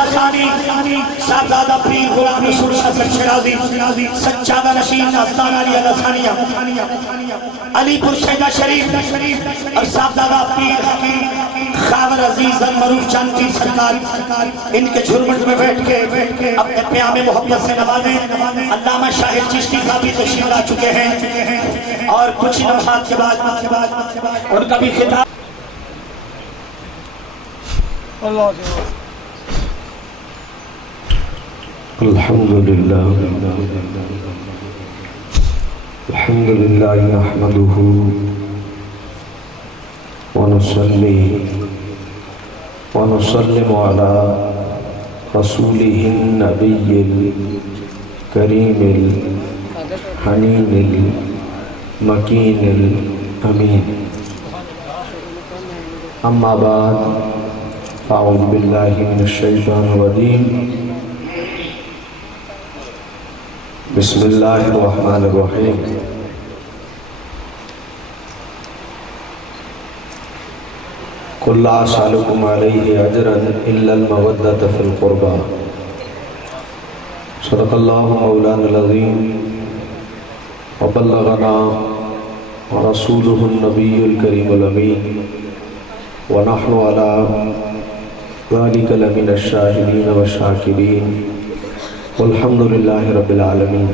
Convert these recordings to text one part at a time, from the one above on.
لسانی صاحبزادہ پیر غلام رسول شاہ شیرازی سجادہ نشین آستان علی لسانیہ علی پور شہدہ شریف اور صاحبزادہ پیر حکیم خاور عزیز المعروف چاند پیر سرکار ان کے جھرمٹ میں بیٹھ کے اپنے پیام محبت سے نوازیں۔ علامہ شاہد چشتی صاحب بھی تشریف لا چکے ہیں اور کچھ ہی لمحات کے بعد ان کا بھی خطاب الحمدللہ نحمده ونصلي ونسلم على رسوله النبي الكريم الحنين المكين الأمين أما بعد أعوذ بالله من الشيطان الرجيم بسم الله الرحمن الرحيم قل لا أسألكم عليه أجرا إلا المودة في القربى صدق الله مولانا العظيم وبلغنا ورسوله النبي الكريم الأمين ونحن على ذلك لمن الشاهدين والشاكرين والحمد لله رب العالمين۔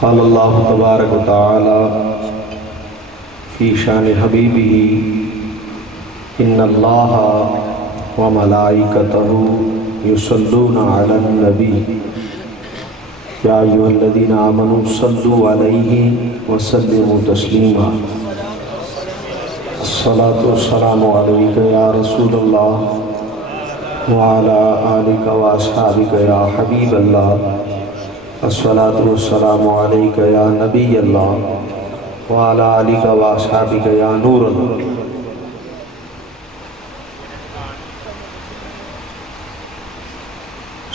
قال الله تبارك وتعالى في شان حبيبه إن الله وملائكته يصلون على النبي يا أيها الذين آمنوا صلوا عليه وسلموا تسليما الصلاة والسلام عليك يا رسول الله وعلى آلك وأصحابك يا حبيب الله الصلاة والسلام عليك يا نبي الله وعلى آلك وأصحابك يا نور الله۔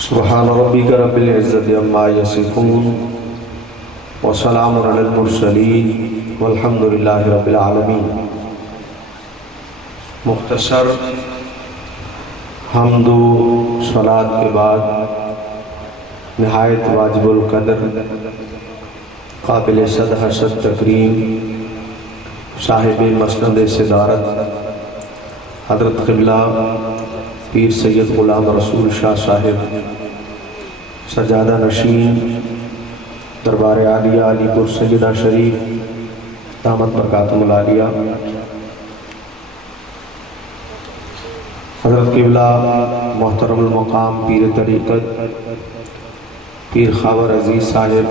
سبحان ربك رب العزة عما يصفون وسلام على المرسلين والحمد لله رب العالمين۔ مختصر حمد و صلاة کے بعد نہایت واجب القدر قابل صد حسد تکریم صاحب مسند صدارت حضرت قبلہ پیر سید غلام رسول شاہ صاحب سجادہ نشین دربار عالیہ علی پور سیدہ شریف دامت برکاتم العالیہ، حضرت قبلہ محترم المقام پیر طریقت پیر خاور عزیز صاحب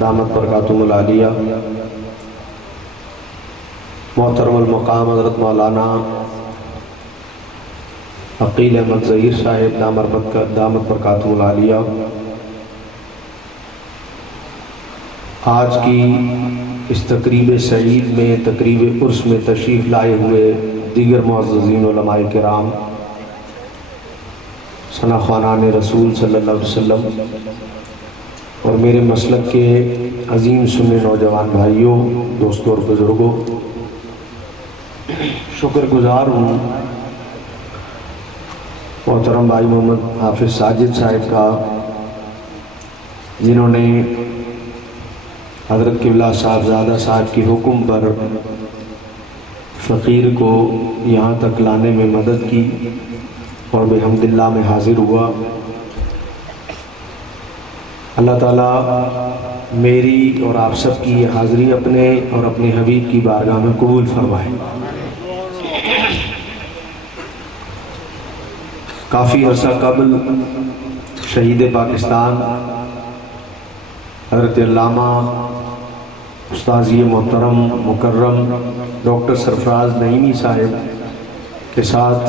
دامت برکاتم العالیہ، محترم المقام حضرت مولانا عقیل احمد ظہیر صاحب دامت برکاتم العالیہ، آج کی اس تقریب سعید میں تقریب عرس میں تشریف لائے ہوئے دیگر معززین علماء کرام، ثنا خوانان رسول صلی اللہ علیہ وسلم اور میرے مسلک کے عظیم سنی نوجوان بھائیوں، دوستوں اور بزرگوں، شکر گزار ہوں محترم بھائی محمد حافظ ساجد صاحب کا، جنہوں نے حضرت قبلہ صاحبزادہ صاحب کی حکم پر فقیر کو یہاں تک لانے میں مدد کی اور بحمداللہ میں حاضر ہوا۔ اللہ تعالیٰ میری اور آپ سب کی حاضری اپنے اور اپنے حبیب کی بارگاہ میں قبول فرمائے۔ کافی عرصہ قبل شہید پاکستان حضرت علامہ استاذی محترم مکرم ڈاکٹر سرفراز نعیمی صاحب کے ساتھ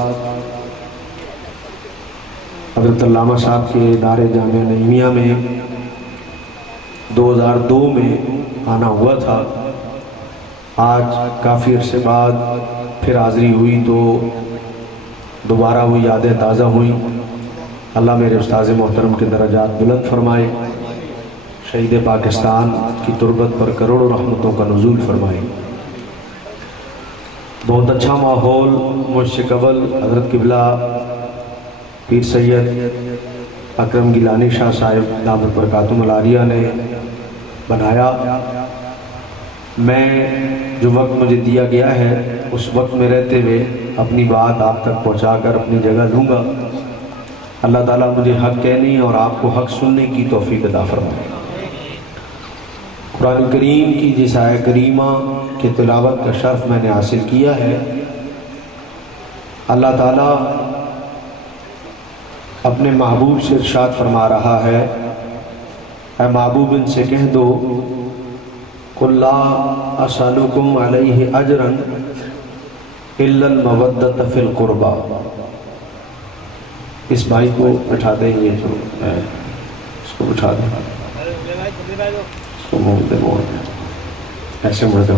حضرت علامہ صاحب کے دار جامعہ نعیمیہ میں 2002 میں آنا ہوا تھا۔ آج کافی عرصے بعد پھر حاضری ہوئی تو دوبارہ وہ یادیں تازہ ہوئیں۔ اللہ میرے استاذ محترم کے درجات بلند فرمائے، شہید پاکستان کی تربت پر کروڑوں رحمتوں کا نزول فرمائے۔ بہت اچھا ماحول مجھ سے قبل حضرت قبلہ پیر سید اکرم گیلانی شاہ صاحب دامت برکاتہم العالیہ نے بنایا۔ میں جو وقت مجھے دیا گیا ہے اس وقت میں رہتے ہوئے اپنی بات آپ تک پہنچا کر اپنی جگہ دوں گا۔ اللہ تعالیٰ مجھے حق کہنے اور آپ کو حق سننے کی توفیق عطا فرمائے۔ قرآن کریم کی جس آیت کریمہ کی تلاوت کا شرف میں نے حاصل کیا ہے، اللہ تعالیٰ اپنے محبوب سے ارشاد فرما رہا ہے، اے محبوب ان سے کہہ دو قُلْ لَا أَسْأَلُكُمْ عَلَيْهِ أَجْرًا إِلَّا الْمَوَدَّةَ فِي الْقُرْبَى۔ اس بھائی کو بٹھا دیں، یہ جو ہے اس کو بٹھا دیں، اس کو موڑ دیں، ایسے مڑ دو۔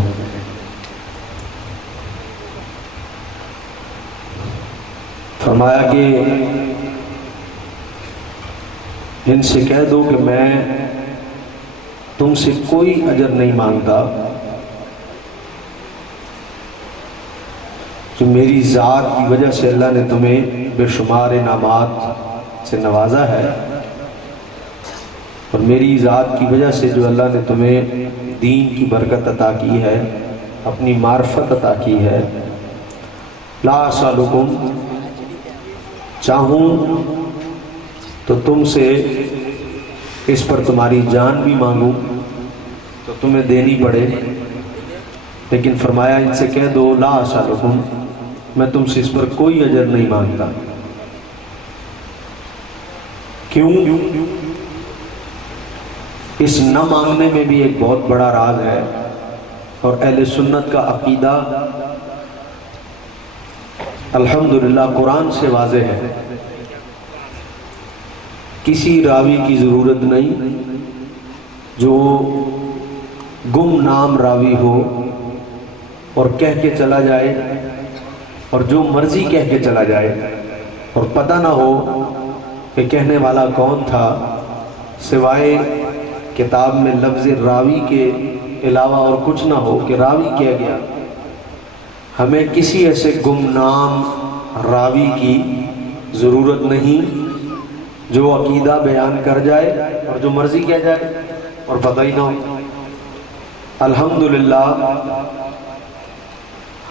فرمایا کہ ان سے کہہ دو کہ میں تم سے کوئی اجر نہیں مانگتا، جو میری ذات کی وجہ سے اللہ نے تمہیں بے شمار انعامات سے نوازا ہے، اور میری ذات کی وجہ سے جو اللہ نے تمہیں دین کی برکت عطا کی ہے، اپنی معرفت عطا کی ہے، لا اسالکم، چاہوں تو تم سے اس پر تمہاری جان بھی مانگوں تو تمہیں دینی پڑے، لیکن فرمایا ان سے کہہ دو لا اسالکم، میں تم سے اس پر کوئی اجر نہیں مانگتا۔ کیوں؟ اس نہ مانگنے میں بھی ایک بہت بڑا راز ہے، اور اہل سنت کا عقیدہ الحمدللہ قرآن سے واضح ہے۔ کسی راوی کی ضرورت نہیں جو گم نام راوی ہو اور کہہ کے چلا جائے اور جو مرضی کہہ کے چلا جائے اور پتہ نہ ہو کہ کہنے والا کون تھا، سوائے کتاب میں لفظ راوی کے علاوہ اور کچھ نہ ہو کہ راوی کہہ گیا۔ ہمیں کسی ایسے گمنام راوی کی ضرورت نہیں جو عقیدہ بیان کر جائے اور جو مرضی کہہ جائے اور پتہ ہی نہ ہو۔ الحمدللہ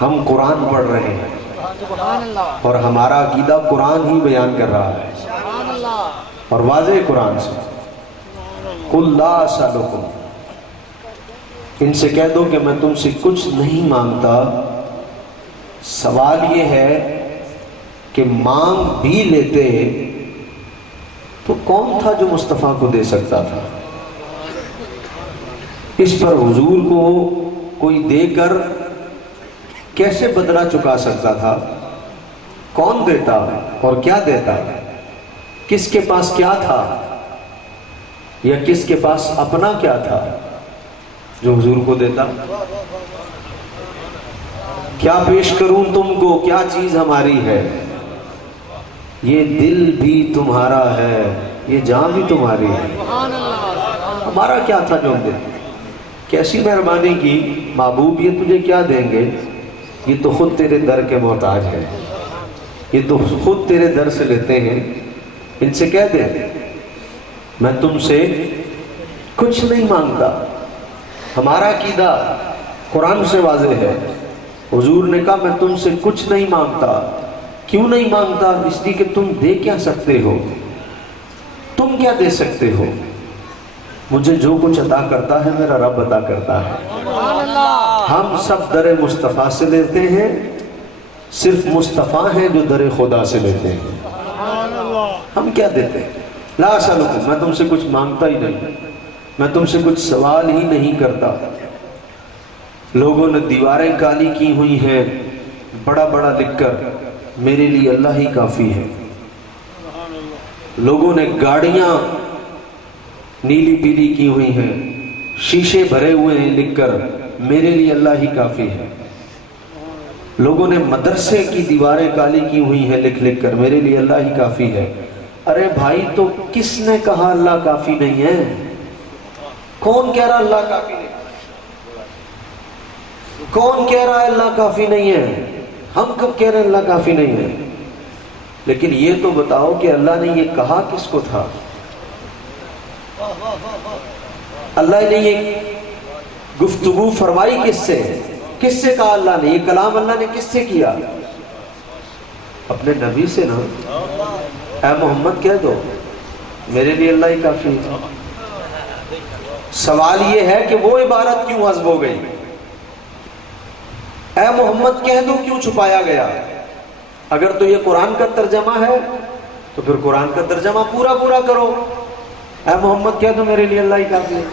ہم قرآن پڑھ رہے ہیں اور ہمارا عقیدہ قرآن ہی بیان کر رہا ہے، اور واضح قرآن سے قُلْ لَا أَسْأَلُكُمْ، ان سے کہہ دو کہ میں تم سے کچھ نہیں مانگتا۔ سوال یہ ہے کہ مانگ بھی لیتے تو کون تھا جو مصطفیٰ کو دے سکتا تھا؟ اس پر حضور کو کوئی دے کر کیسے بدلہ چکا سکتا تھا؟ کون دیتا اور کیا دیتا؟ کس کے پاس کیا تھا یا کس کے پاس اپنا کیا تھا جو حضور کو دیتا؟ کیا پیش کروں تم کو، کیا چیز ہماری ہے؟ یہ دل بھی تمہارا ہے، یہ جان بھی تمہاری ہے، ہمارا کیا تھا جو ہم دیتے؟ کیسی مہربانی کی محبوب، یہ تجھے کیا دیں گے؟ یہ تو خود تیرے در کے محتاج ہے، یہ تو خود تیرے در سے لیتے ہیں۔ ان سے کہہ دے میں تم سے کچھ نہیں مانگتا۔ ہمارا عقیدہ قرآن سے واضح ہے۔ حضور نے کہا میں تم سے کچھ نہیں مانگتا۔ کیوں نہیں مانگتا؟ اس لیے کہ تم دے کیا سکتے ہو؟ تم کیا دے سکتے ہو؟ مجھے جو کچھ عطا کرتا ہے میرا رب عطا کرتا ہے۔ ہم سب در مصطفیٰ سے لیتے ہیں، صرف مصطفیٰ ہیں جو در خدا سے لیتے ہیں۔ ہم کیا دیتے ہیں؟ لا اسألکم، میں تم سے کچھ مانگتا ہی نہیں، میں تم سے کچھ سوال ہی نہیں کرتا۔ لوگوں نے دیواریں کالی کی ہوئی ہیں بڑا بڑا لکھ کر، میرے لیے اللہ ہی کافی ہے۔ لوگوں نے گاڑیاں نیلی پیلی کی ہوئی ہیں، شیشے بھرے ہوئے ہیں لکھ کر، میرے لیے اللہ ہی کافی ہے۔ لوگوں نے مدرسے کی دیواریں کالی کی ہوئی ہیں لکھ لکھ کر، میرے لیے اللہ ہی کافی ہے۔ ارے بھائی، تو کس نے کہا اللہ کافی نہیں ہے؟ کون کہہ رہا اللہ کافی نہیں؟ کون کہہ رہا ہے اللہ کافی نہیں ہے؟ ہم کب کہہ رہے ہیں اللہ کافی نہیں ہے؟ لیکن یہ تو بتاؤ کہ اللہ نے یہ کہا کس کو تھا؟ اللہ نے یہ گفتگو فرمائی کس سے؟ کس سے کہا اللہ نے؟ یہ کلام اللہ نے کس سے کیا؟ اپنے نبی سے نا۔ اے محمد کہہ دو میرے لیے اللہ ہی کافی ہے۔ سوال یہ ہے کہ وہ عبارت کیوں حذف ہو گئی؟ اے محمد کہہ دو کیوں چھپایا گیا؟ اگر تو یہ قرآن کا ترجمہ ہے تو پھر قرآن کا ترجمہ پورا پورا کرو۔ اے محمد کہہ دو میرے لیے اللہ ہی کافی ہے۔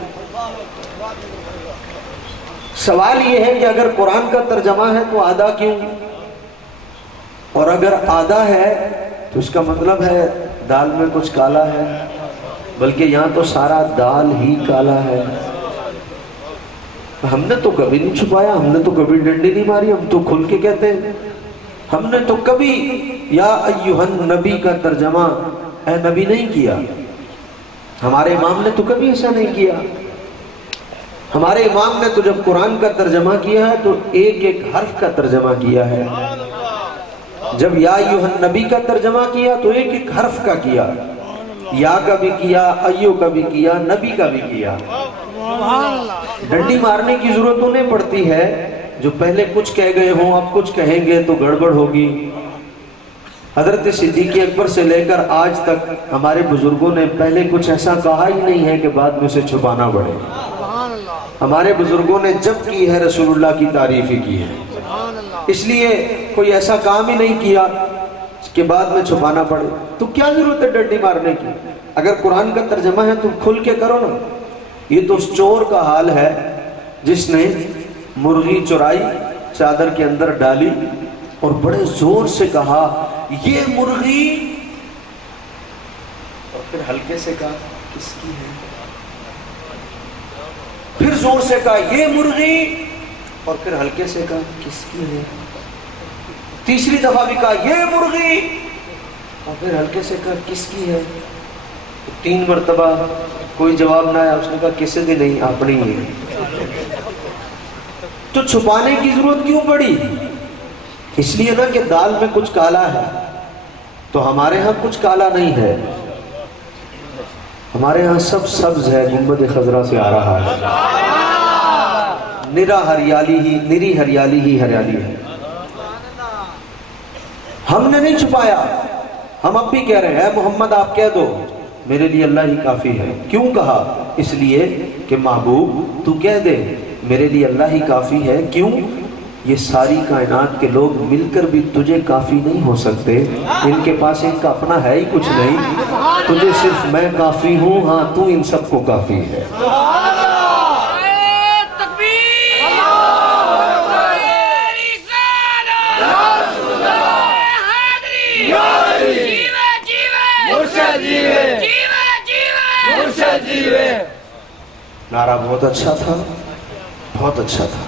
سوال یہ ہے کہ اگر قرآن کا ترجمہ ہے تو آدھا کیوں؟ اور اگر آدھا ہے تو اس کا مطلب ہے دال میں کچھ کالا ہے، بلکہ یہاں تو سارا دال ہی کالا ہے۔ ہم نے تو کبھی نہیں چھپایا، ہم نے تو کبھی ڈنڈی نہیں ماری، ہم تو کھل کے کہتے ہیں۔ ہم نے تو کبھی یا ایھا النبی کا ترجمہ اے نبی نہیں کیا۔ ہمارے امام نے تو کبھی ایسا نہیں کیا۔ ہمارے امام نے تو جب قرآن کا ترجمہ کیا ہے تو ایک ایک حرف کا ترجمہ کیا ہے۔ جب یا ایھا النبی کا ترجمہ کیا تو ایک ایک حرف کا کیا، یا کا بھی کیا، ایو کا بھی کیا، نبی کا بھی کیا۔ ڈنڈی مارنے کی ضرورت انہیں پڑتی ہے جو پہلے کچھ کہہ گئے ہوں، اب کچھ کہیں گے تو گڑبڑ ہوگی۔ حضرت صدیق اکبر سے لے کر آج تک ہمارے بزرگوں نے پہلے کچھ ایسا کہا ہی نہیں ہے کہ بعد میں اسے چھپانا پڑے۔ ہمارے بزرگوں نے جب کی ہے رسول اللہ کی تعریف ہی کی ہے، اس لیے کوئی ایسا کام ہی نہیں کیا کہ بعد میں چھپانا پڑے۔ تو کیا ضرورت ہے ڈنڈی مارنے کی؟ اگر قرآن کا ترجمہ ہے تو کھل کے کرو نا۔ یہ تو اس چور کا حال ہے جس نے مرغی چرائی، چادر کے اندر ڈالی اور بڑے زور سے کہا یہ مرغی، اور پھر ہلکے سے کہا کس کی ہے؟ پھر زور سے کہا یہ مرغی، اور پھر ہلکے سے کہا کس کی ہے؟ تیسری دفعہ بھی کہا یہ مرغی، اور پھر ہلکے سے کہا کس کی ہے؟ 3 مرتبہ کوئی جواب نہ آیا، اس نے کہا کسی بھی نہیں، اپنی ہی ہے۔ تو چھپانے کی ضرورت کیوں پڑی؟ اس لیے نا کہ دال میں کچھ کالا ہے، تو ہمارے ہاں کچھ کالا نہیں ہے، ہمارے ہاں سب سبز ہے، گنبد خضرا سے آ رہا ہے، نری ہریالی ہی ہریالی ہے۔ ہم نے نہیں چھپایا، ہم اب بھی کہہ رہے ہیں اے محمد آپ کہہ دو میرے لیے اللہ ہی کافی ہے۔ کیوں کہا؟ اس لیے کہ محبوب تو کہہ دے میرے لیے اللہ ہی کافی ہے۔ کیوں؟ یہ ساری کائنات کے لوگ مل کر بھی تجھے کافی نہیں ہو سکتے، ان کے پاس ان کا اپنا ہے ہی کچھ نہیں، تجھے صرف میں کافی ہوں، ہاں تو ان سب کو کافی ہے۔ نعرہ بہت اچھا تھا، بہت اچھا تھا،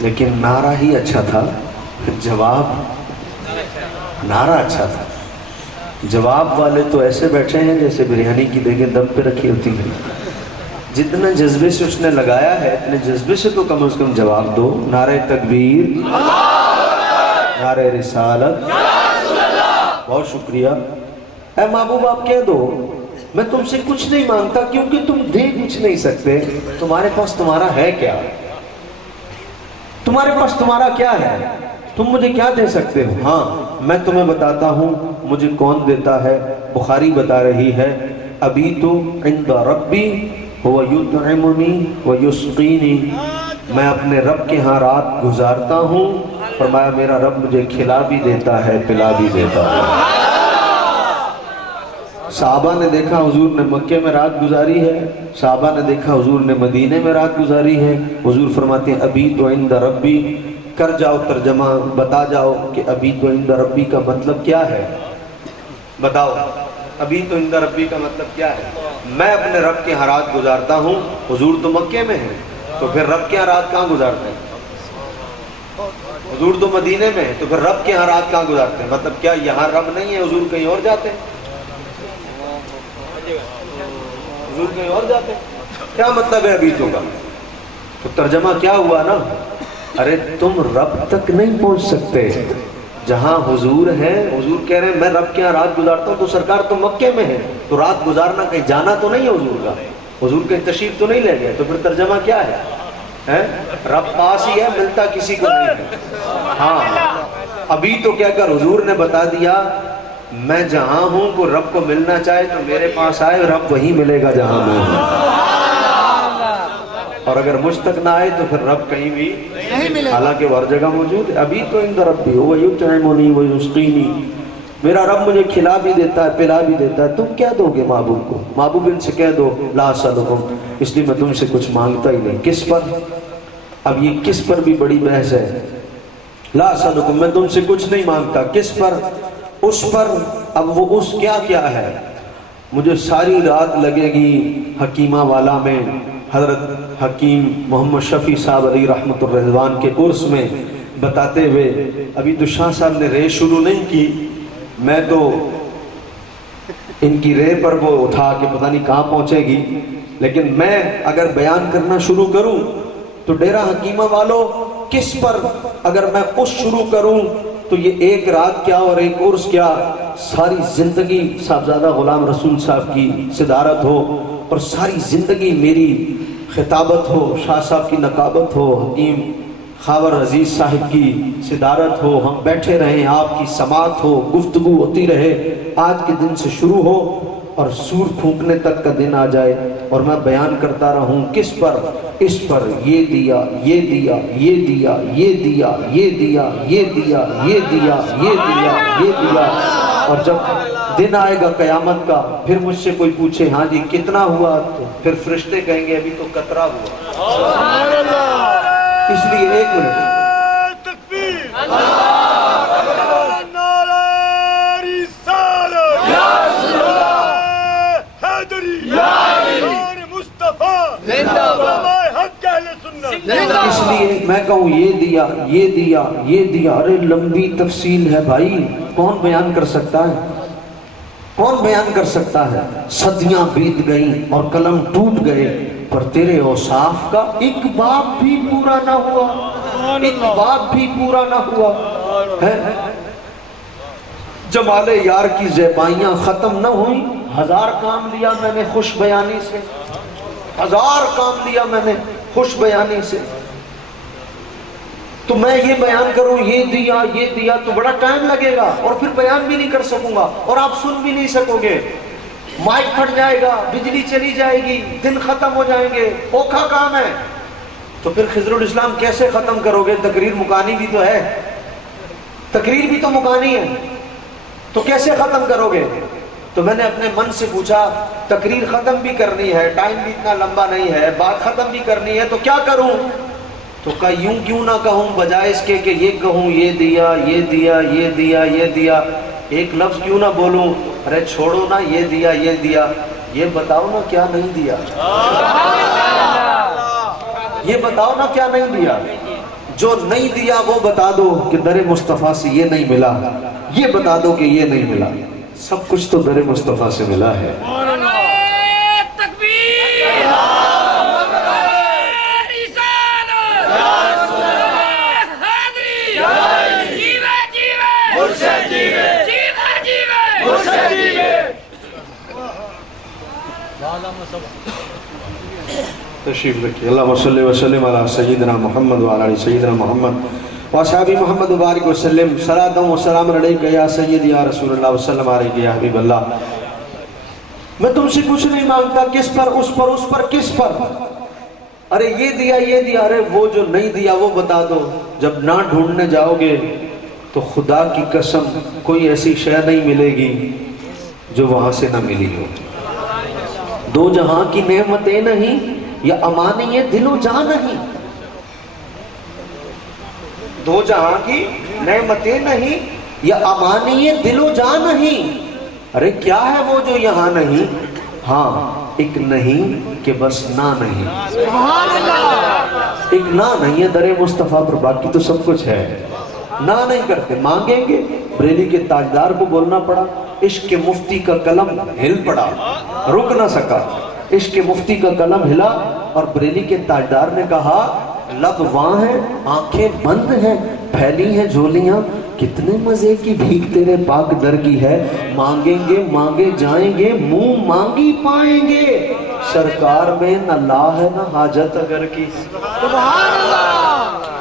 لیکن نعرہ ہی اچھا تھا، جواب نعرہ اچھا تھا، جواب والے تو ایسے بیٹھے ہیں جیسے بریانی کی دیگیں دم پہ رکھی ہوتی ہیں۔ جتنا جذبے سے اس نے لگایا ہے اتنے جذبے سے تو کم از کم جواب دو۔ نعرہ تکبیر، نعرہ رسالت، بہت شکریہ۔ اے محبوب آپ کہہ دو میں تم سے کچھ نہیں مانگتا، کیونکہ تم دے کچھ نہیں سکتے، تمہارے پاس تمہارا ہے کیا؟ تمہارے پاس تمہارا کیا ہے؟ تم مجھے کیا دے سکتے ہو؟ ہاں میں تمہیں بتاتا ہوں مجھے کون دیتا ہے۔ بخاری بتا رہی ہے ابھی تو عند ربی هو یطعمنی ویسقینی، میں اپنے رب کے ہاں رات گزارتا ہوں، فرمایا میرا رب مجھے کھلا بھی دیتا ہے پلا بھی دیتا ہے۔ صحابہ نے دیکھا حضور نے مکے میں رات گزاری ہے، صحابہ نے دیکھا حضور نے مدینے میں رات گزاری ہے۔ حضور فرماتے ہیں ابھی تو عند ربی، کر جاؤ ترجمہ، بتا جاؤ کہ ابھی تو عند ربی کا مطلب کیا ہے، بتاؤ ابھی تو عند ربی کا مطلب کیا ہے؟ میں اپنے رب کے ہاں رات گزارتا ہوں۔ حضور تو مکے میں ہیں تو پھر رب کے ہاں رات کہاں گزارتے ہیں؟ حضور تو مدینے میں ہیں تو پھر رب کے ہاں رات کہاں گزارتے ہیں؟ مطلب کیا یہاں رب نہیں ہے، حضور کہیں اور جاتے ہیں؟ حضور کہیں اور جاتے ہیں؟ کیا مطلب ہے ابیتوں کا؟ تو ترجمہ کیا ہوا نا، ارے تم رب تک نہیں پہنچ سکتے جہاں حضور ہے. حضور کہہ رہے ہیں میں رب کے یہاں رات گزارتا ہوں، تو سرکار تو مکے میں ہے، تو رات گزارنا کہیں جانا تو نہیں ہے حضور کا، حضور کے تشریف تو نہیں لے گئے، تو پھر ترجمہ کیا ہے؟ رب پاس ہی ہے، ملتا کسی کو نہیں ہے. ہاں ابھی تو کیا کر حضور نے بتا دیا میں جہاں ہوں، کو رب کو ملنا چاہے تو میرے پاس آئے، رب وہی ملے گا جہاں میں ہوں، اور اگر مجھ تک نہ آئے تو پھر رب کہیں بھی نہیں ملے، حالانکہ وہ ہر جگہ موجود ہے. ابھی تو عند ربی هو یطعمنی ویسقینی، میرا رب مجھے کھلا بھی دیتا ہے پلا بھی دیتا ہے. تم کیا دو گے محبوب کو؟ محبوب ان سے کہہ دو لا اسألکم، اس لیے میں تم سے کچھ مانگتا ہی نہیں. کس پر؟ اب یہ کس پر بھی بڑی بحث ہے. لا اسألکم، میں تم سے کچھ نہیں مانگتا. کس پر؟ اس پر. اب وہ اس کیا کیا ہے؟ مجھے ساری رات لگے گی حکیمہ والا میں حضرت حکیم محمد شفیع صاحب علی رحمت الرضوان کے عرس میں بتاتے ہوئے. ابھی تو شاہ صاحب نے رے شروع نہیں کی، میں تو ان کی رے پر وہ اٹھا کے پتہ نہیں کہاں پہنچے گی، لیکن میں اگر بیان کرنا شروع کروں تو ڈیرہ حکیمہ والوں کس پر اگر میں اس شروع کروں تو یہ ایک رات کیا اور ایک عرس کیا، ساری زندگی صاحبزادہ غلام رسول صاحب کی صدارت ہو اور ساری زندگی میری خطابت ہو، شاہ صاحب کی نقابت ہو، حکیم خاور عزیز صاحب کی صدارت ہو، ہم بیٹھے رہیں، آپ کی سماعت ہو، گفتگو ہوتی رہے، آج کے دن سے شروع ہو اور سور پھونکنے تک کا دن آ جائے اور میں بیان کرتا رہوں. کس پر؟ اس پر. یہ دیا، یہ دیا، یہ دیا، یہ دیا، یہ دیا، یہ دیا، یہ دیا، یہ دیا، یہ دیا. اور جب دن آئے گا قیامت کا، پھر مجھ سے کوئی پوچھے ہاں جی کتنا ہوا، تو پھر فرشتے کہیں گے ابھی تو قطرہ ہوا. اس لیے ایک منٹ اس لیے میں کہوں یہ دیا، یہ دیا، یہ دیا. ارے لمبی تفصیل ہے بھائی، کون بیان کر سکتا ہے؟ کون بیان کر سکتا ہے؟ صدیاں بیت گئیں اور قلم ٹوٹ گئے، پر تیرے اوصاف کا ایک باب بھی پورا نہ ہوا، ایک باب بھی پورا نہ ہوا ہے. جمال یار کی زیبائیاں ختم نہ ہوئیں. 1000 کام لیا میں نے خوش بیانی سے، 1000 کام لیا میں نے خوش بیانی سے. تو میں یہ بیان کروں یہ دیا، یہ دیا، تو بڑا ٹائم لگے گا اور پھر بیان بھی نہیں کر سکوں گا اور آپ سن بھی نہیں سکو گے. مائک پھٹ جائے گا، بجلی چلی جائے گی، دن ختم ہو جائیں گے، اوکھا کام ہے. تو پھر خضر الاسلام کیسے ختم کرو گے؟ تقریر مکانی بھی تو ہے، تقریر بھی تو مکانی ہے، تو کیسے ختم کرو گے؟ تو میں نے اپنے من سے پوچھا تقریر ختم بھی کرنی ہے، ٹائم بھی اتنا لمبا نہیں ہے، بات ختم بھی کرنی ہے، تو کیا کروں؟ تو کہا یوں کیوں نہ کہوں، بجائے اس کے کہ یہ کہوں یہ دیا، یہ دیا، یہ دیا، یہ دیا، ایک لفظ کیوں نہ بولوں؟ ارے چھوڑو نا یہ دیا، یہ دیا، یہ بتاؤ نا کیا نہیں دیا، یہ بتاؤ نا کیا نہیں دیا. جو نہیں دیا وہ بتا دو کہ در مصطفیٰ سے یہ نہیں ملا، یہ بتا دو کہ یہ نہیں ملا. سب کچھ تو در مصطفیٰ سے ملا ہے. تشریف رکھیے. اللہم صلی وسلم علی سیدنا محمد وعلی آل سیدنا محمد واصحاب محمد وبارک وسلم. صلاۃ و سلام علیک یا سیدی یا رسول اللہ وسلم علیک یا حبیب اللہ. میں تم سے کچھ نہیں مانگتا. کس پر؟ اس پر. اس پر کس پر؟ ارے یہ دیا، یہ دیا. ارے وہ جو نہیں دیا وہ بتا دو. جب نہ ڈھونڈنے جاؤ گے تو خدا کی قسم کوئی ایسی شے نہیں ملے گی جو وہاں سے نہ ملی ہو. دو جہاں کی نعمتیں نہیں یا امانی دل و جان نہیں. دو جہاں کی نعمتیں نہیں یا امانی دل و جان نہیں. ارے کیا ہے وہ جو یہاں نہیں؟ ہاں ایک نہیں کہ بس نہ نہیں. ایک نہ نہیں ہے در مصطفیٰ پر، باقی تو سب کچھ ہے. نہ نہیں کرتے. مانگیں گے. بریلی کے تاجدار کو بولنا پڑا، عشق کے مفتی کا قلم ہل پڑا، رک نہ سکا. عشق مفتی کا قلم ہلا اور بریلی کے تاجدار نے کہا لب وہاں ہیں آنکھیں بند ہیں پھیلی ہیں جھولیاں کتنے مزے کی بھیک تیرے پاک در کی ہے مانگیں گے مانگے جائیں گے منہ مانگی پائیں گے سرکار میں نہ لا ہے نہ حاجت اگر کی سبحان اللہ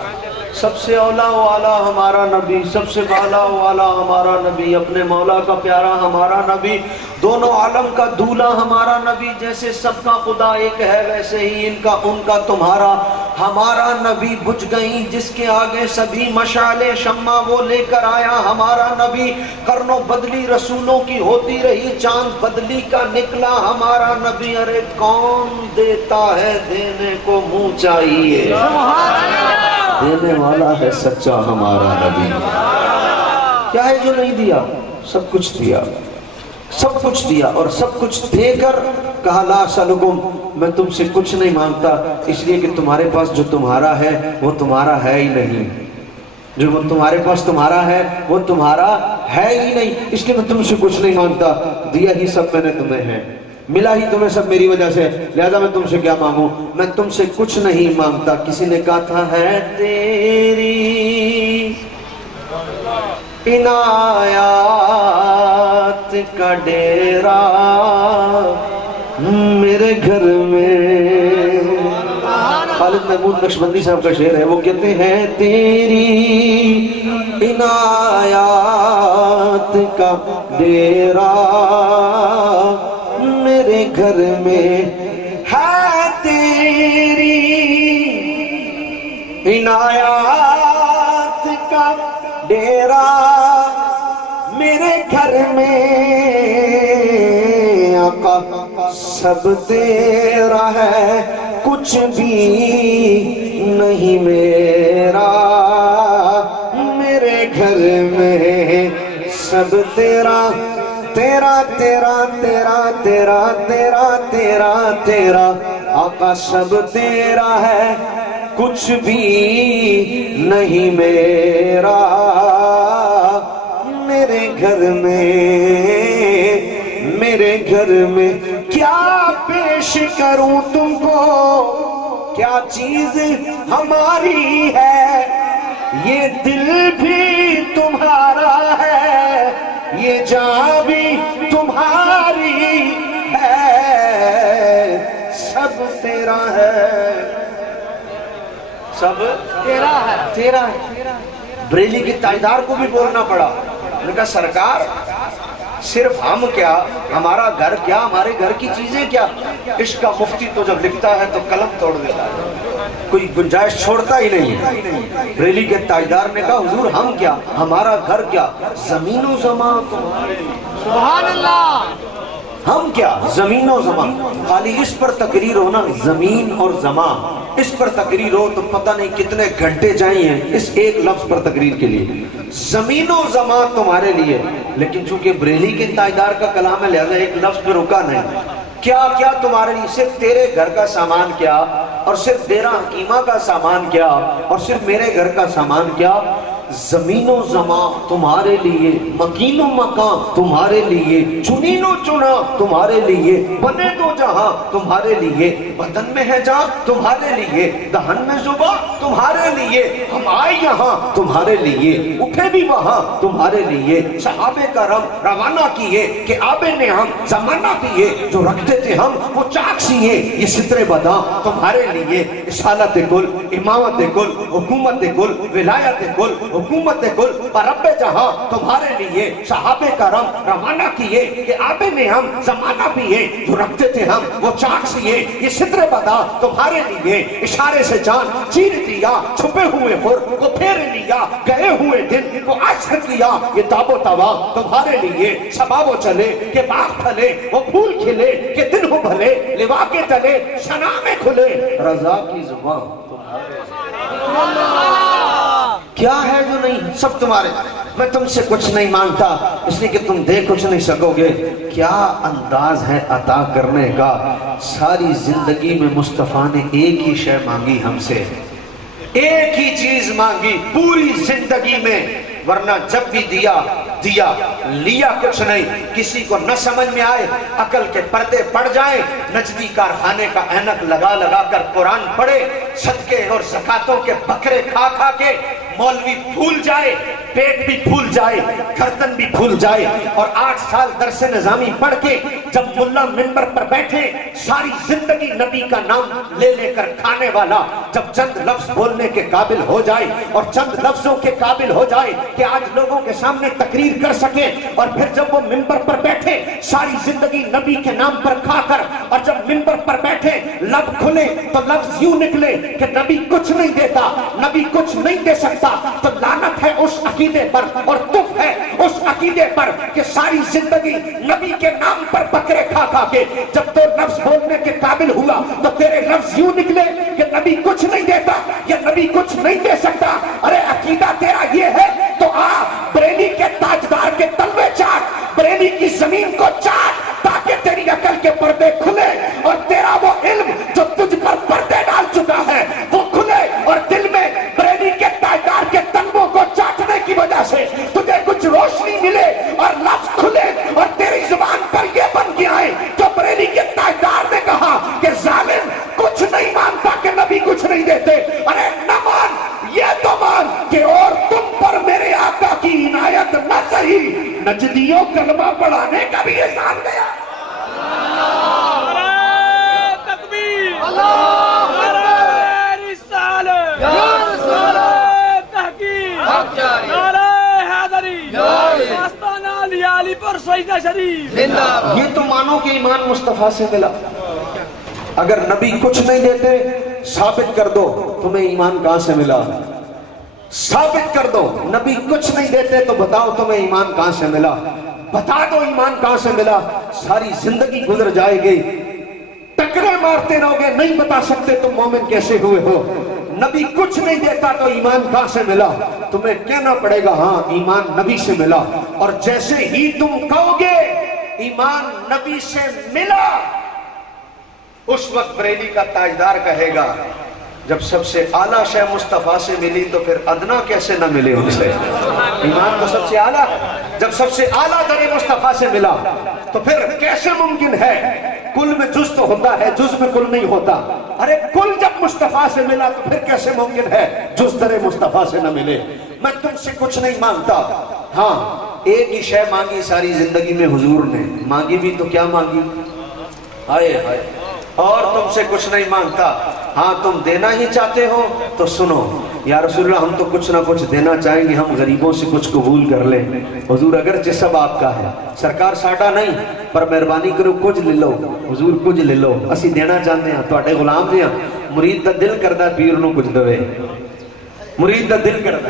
سب سے اولا والا ہمارا نبی سب سے بالا والا ہمارا نبی اپنے مولا کا پیارا ہمارا نبی دونوں عالم کا دولہ ہمارا نبی جیسے سب کا خدا ایک ہے ویسے ہی ان کا تمہارا ہمارا نبی بجھ گئی جس کے آگے سبھی مشعلیں شمع وہ لے کر آیا ہمارا نبی کرنوں بدلی رسولوں کی ہوتی رہی چاند بدلی کا نکلا ہمارا نبی ارے کون دیتا ہے دینے کو منہ چاہیے دینے والا ہے سچا ہمارا نبی کیا ہے جو نہیں دیا سب کچھ دیا سب کچھ دیا اور سب کچھ دے کر کہا لا سلکم میں تم سے کچھ نہیں مانگتا اس لیے کہ تمہارے پاس جو تمہارا ہے وہ تمہارا ہے ہی نہیں جو تمہارے پاس تمہارا ہے وہ تمہارا ہے ہی نہیں اس لیے میں تم سے کچھ نہیں مانگتا دیا ہی سب میں نے تمہیں ہے ملا ہی تمہیں سب میری وجہ سے لہذا میں تم سے کیا مانگوں میں تم سے کچھ نہیں مانگتا کسی نے کہا تھا ہے تیری عنایات کا ڈیرا میرے گھر میں خالد محمود نقشبندی صاحب کا شعر ہے وہ کہتے ہیں تیری عنایات کا ڈیرا میرے گھر میں ہے تیری عنایات کا ڈیرا میرے گھر میں آقا سب تیرا ہے کچھ بھی نہیں میرا میرے گھر میں سب تیرا تیرا تیرا تیرا تیرا تیرا تیرا تیرا آقا سب تیرا ہے کچھ بھی نہیں میرا میرے گھر میں کیا پیش کروں تم کو کیا چیز ہماری ہے یہ دل بھی تمہارا ہے یہ جان بھی تمہاری ہے سب تیرا ہے سب تیرا ہے بریلی کے تاجدار کو بھی بولنا پڑا نے کہا سرکار صرف ہم کیا ہمارا گھر کیا ہمارے گھر کی چیزیں کیا عشق کا مفتی تو جب لکھتا ہے تو قلم توڑ دیتا ہے کوئی گنجائش چھوڑتا ہی نہیں ہے بریلی کے تاجدار نے کہا حضور ہم کیا ہمارا گھر کیا زمین و زمان تمہارے سبحان اللہ ہم کیا زمین و زمان خالی اس پر تقریر ہونا زمین اور زمان اس پر تقریر ہو تو پتہ نہیں کتنے گھنٹے جائیں ہیں اس ایک لفظ پر تقریر کے لیے زمین و زمان تمہارے لیے لیکن چونکہ بریلی کے تاجدار کا کلام ہے لہذا ایک لفظ پہ رکا نہیں کیا کیا تمہارے لیے صرف تیرے گھر کا سامان کیا اور صرف دیرہ حکیمہ کا سامان کیا اور صرف میرے گھر کا سامان کیا زمین و زمان تمہارے لیے مکین و مکان تمہارے لیے چنین و چنا تمہارے لیے بنے دو جہاں تمہارے لیے بدن میں ہے جان تمہارے لیے دہن میں زبان تمہارے لیے ہم آئے یہاں تمہارے لیے اٹھے بھی وہاں تمہارے لیے صحابہ کرم روانہ کیے کہ آب نعم زمانہ پیے جو رکھتے تھے ہم وہ چاک سیے یہ ستر بداں تمہارے لیے رسالت کل امامت کل حکومت کل ولایت کل حکومت کل برب جہاں تمہارے لیے صحابہ کرم روانہ کیے کہ آب نعم زمانہ پیے جو رکھتے تھے ہم وہ چاک سیے یہ ستر بدا تمہارے لیے اشارے سے جان چیر دیا چھپے ہوئے خور کو پھیر لیا گئے ہوئے دن کو عشر کیا یہ تاب و توا تمہارے لیے سباب و چلے کہ باغ پھلے وہ پھول کھلے کہ دن ہو بھلے لوا کے تلے شنا میں کھلے رضا کی زبان کیا ہے جو نہیں سب تمہارے میں تم سے کچھ نہیں مانگتا اس لیے کہ تم دے کچھ نہیں سکو گے کیا انداز ہے عطا کرنے کا ساری زندگی میں مصطفیٰ نے ایک ہی شے مانگی ہم سے ایک ہی چیز مانگی پوری زندگی میں ورنہ جب بھی دیا دیا لیا کچھ نہیں. کسی کو نہ سمجھ میں آئے عقل کے پردے پڑ جائیں, نجدی کارخانے کا اینک لگا لگا کر قرآن پڑھے, صدقے اور زکاتوں کے بکرے کھا کھا کے مولوی پھول جائے, پیٹ بھی پھول جائے, گردن بھی پھول جائے, اور 8 سال درس نظامی پڑھ کے جب ملا منبر پر بیٹھے, ساری زندگی نبی کا نام لے لے کر کھانے والا جب چند لفظ بولنے کے قابل ہو جائے اور چند لفظوں کے قابل ہو جائے کہ آج لوگوں کے سامنے تقریر کر سکے, اور پھر جب وہ منبر پر بیٹھے ساری زندگی نبی کے نام پر کھا کر, اور جب منبر پر بیٹھے لب کھلے تو لفظ یوں نکلے کہ نبی کچھ نہیں دیتا, نبی کچھ نہیں دے سکتا, تو لعنت ہے اس عقیدے پر اور تف ہے اس عقیدے پر کہ ساری زندگی نبی کے نام پر بکرے کھا کھا کے جب تو لفظ بولنے کے قابل ہوا تو تیرے لفظ یوں نکلے کہ نبی کچھ نہیں دیتا یا نبی کچھ نہیں دے سکتا. ارے عقیدہ تیرا یہ ہے تو آ بریلی کے تاجدار کے تلوے چاٹ, بریلی کی زمین کو چاٹ, تاکہ تیری عقل کے پردے کھلے اور تیرا وہ علم جو تجھ پر پردے ڈال چکا ہے وہ کھلے, اور دل میں بریلی کے تاجدار کے تلووں کو چاٹنے کی وجہ سے تجھے کچھ روشنی ملے اور لفظ کھلے اور تیری زبان پر یہ بن کے آئے جو بریلی کے تاجدار نے کہا کہ ظالم کچھ نہیں مانتا کہ نبی کچھ نہیں دیتے. ارے نہ مان, یہ تو مان کہ اور تم پر میرے آقا کی عنایت نہ سہی, نجدیوں کلمہ پڑھانے کا بھی احسان گیا. یہ تو مانو کہ ایمان مصطفیٰ سے ملا. اگر نبی کچھ نہیں دیتے ثابت کر دو تمہیں ایمان کہاں سے ملا, ثابت کر دو. نبی کچھ نہیں دیتے تو بتاؤ تمہیں ایمان کہاں سے ملا, بتا دو ایمان کہاں سے ملا. ساری زندگی گزر جائے گی ٹکرے مارتے رہو گے, نہیں بتا سکتے تم مومن کیسے ہوئے ہو. نبی کچھ نہیں دیتا تو ایمان کہاں سے ملا, تمہیں کہنا پڑے گا ہاں ایمان نبی سے ملا. اور جیسے ہی تم کہو گے ایمان نبی سے ملا, اس وقت بریلی کا تاجدار کہے گا جب سب سے اعلیٰ شے مصطفیٰ سے ملی تو پھر ادنا کیسے نہ ملے ان سے. ایمان تو سب سے اعلیٰ, جب سب سے اعلیٰ در مصطفیٰ سے ملا تو پھر کیسے ممکن ہے, کل میں جز تو ہوتا ہے, جز میں کل نہیں ہوتا. ارے کل جب مصطفیٰ سے ملا تو پھر کیسے ممکن ہے جز در مصطفیٰ سے نہ ملے. میں تم سے کچھ نہیں مانگتا, ہاں ایک ہی شے مانگی ساری زندگی میں حضور نے, مانگی بھی تو کیا مانگی, ہائے ہائے. اور تم سے کچھ نہیں مانگتا, ہاں تم دینا ہی چاہتے ہو تو سنو یا رسول اللہ ہم تو کچھ نہ کچھ دینا چاہیں گے, ہم غریبوں سے کچھ قبول کر لیں. حضور اگرچہ سب آپ کا ہے, سرکار ساڈا نہیں, پر مہربانی کرو کچھ لے لو. حضور کچھ لے لو, اسی دینا چاہتے ہیں, تواڈے غلام جی ہاں. مرید دا دل کردا پیر نو کچھ دوے, مرید دا دل کردا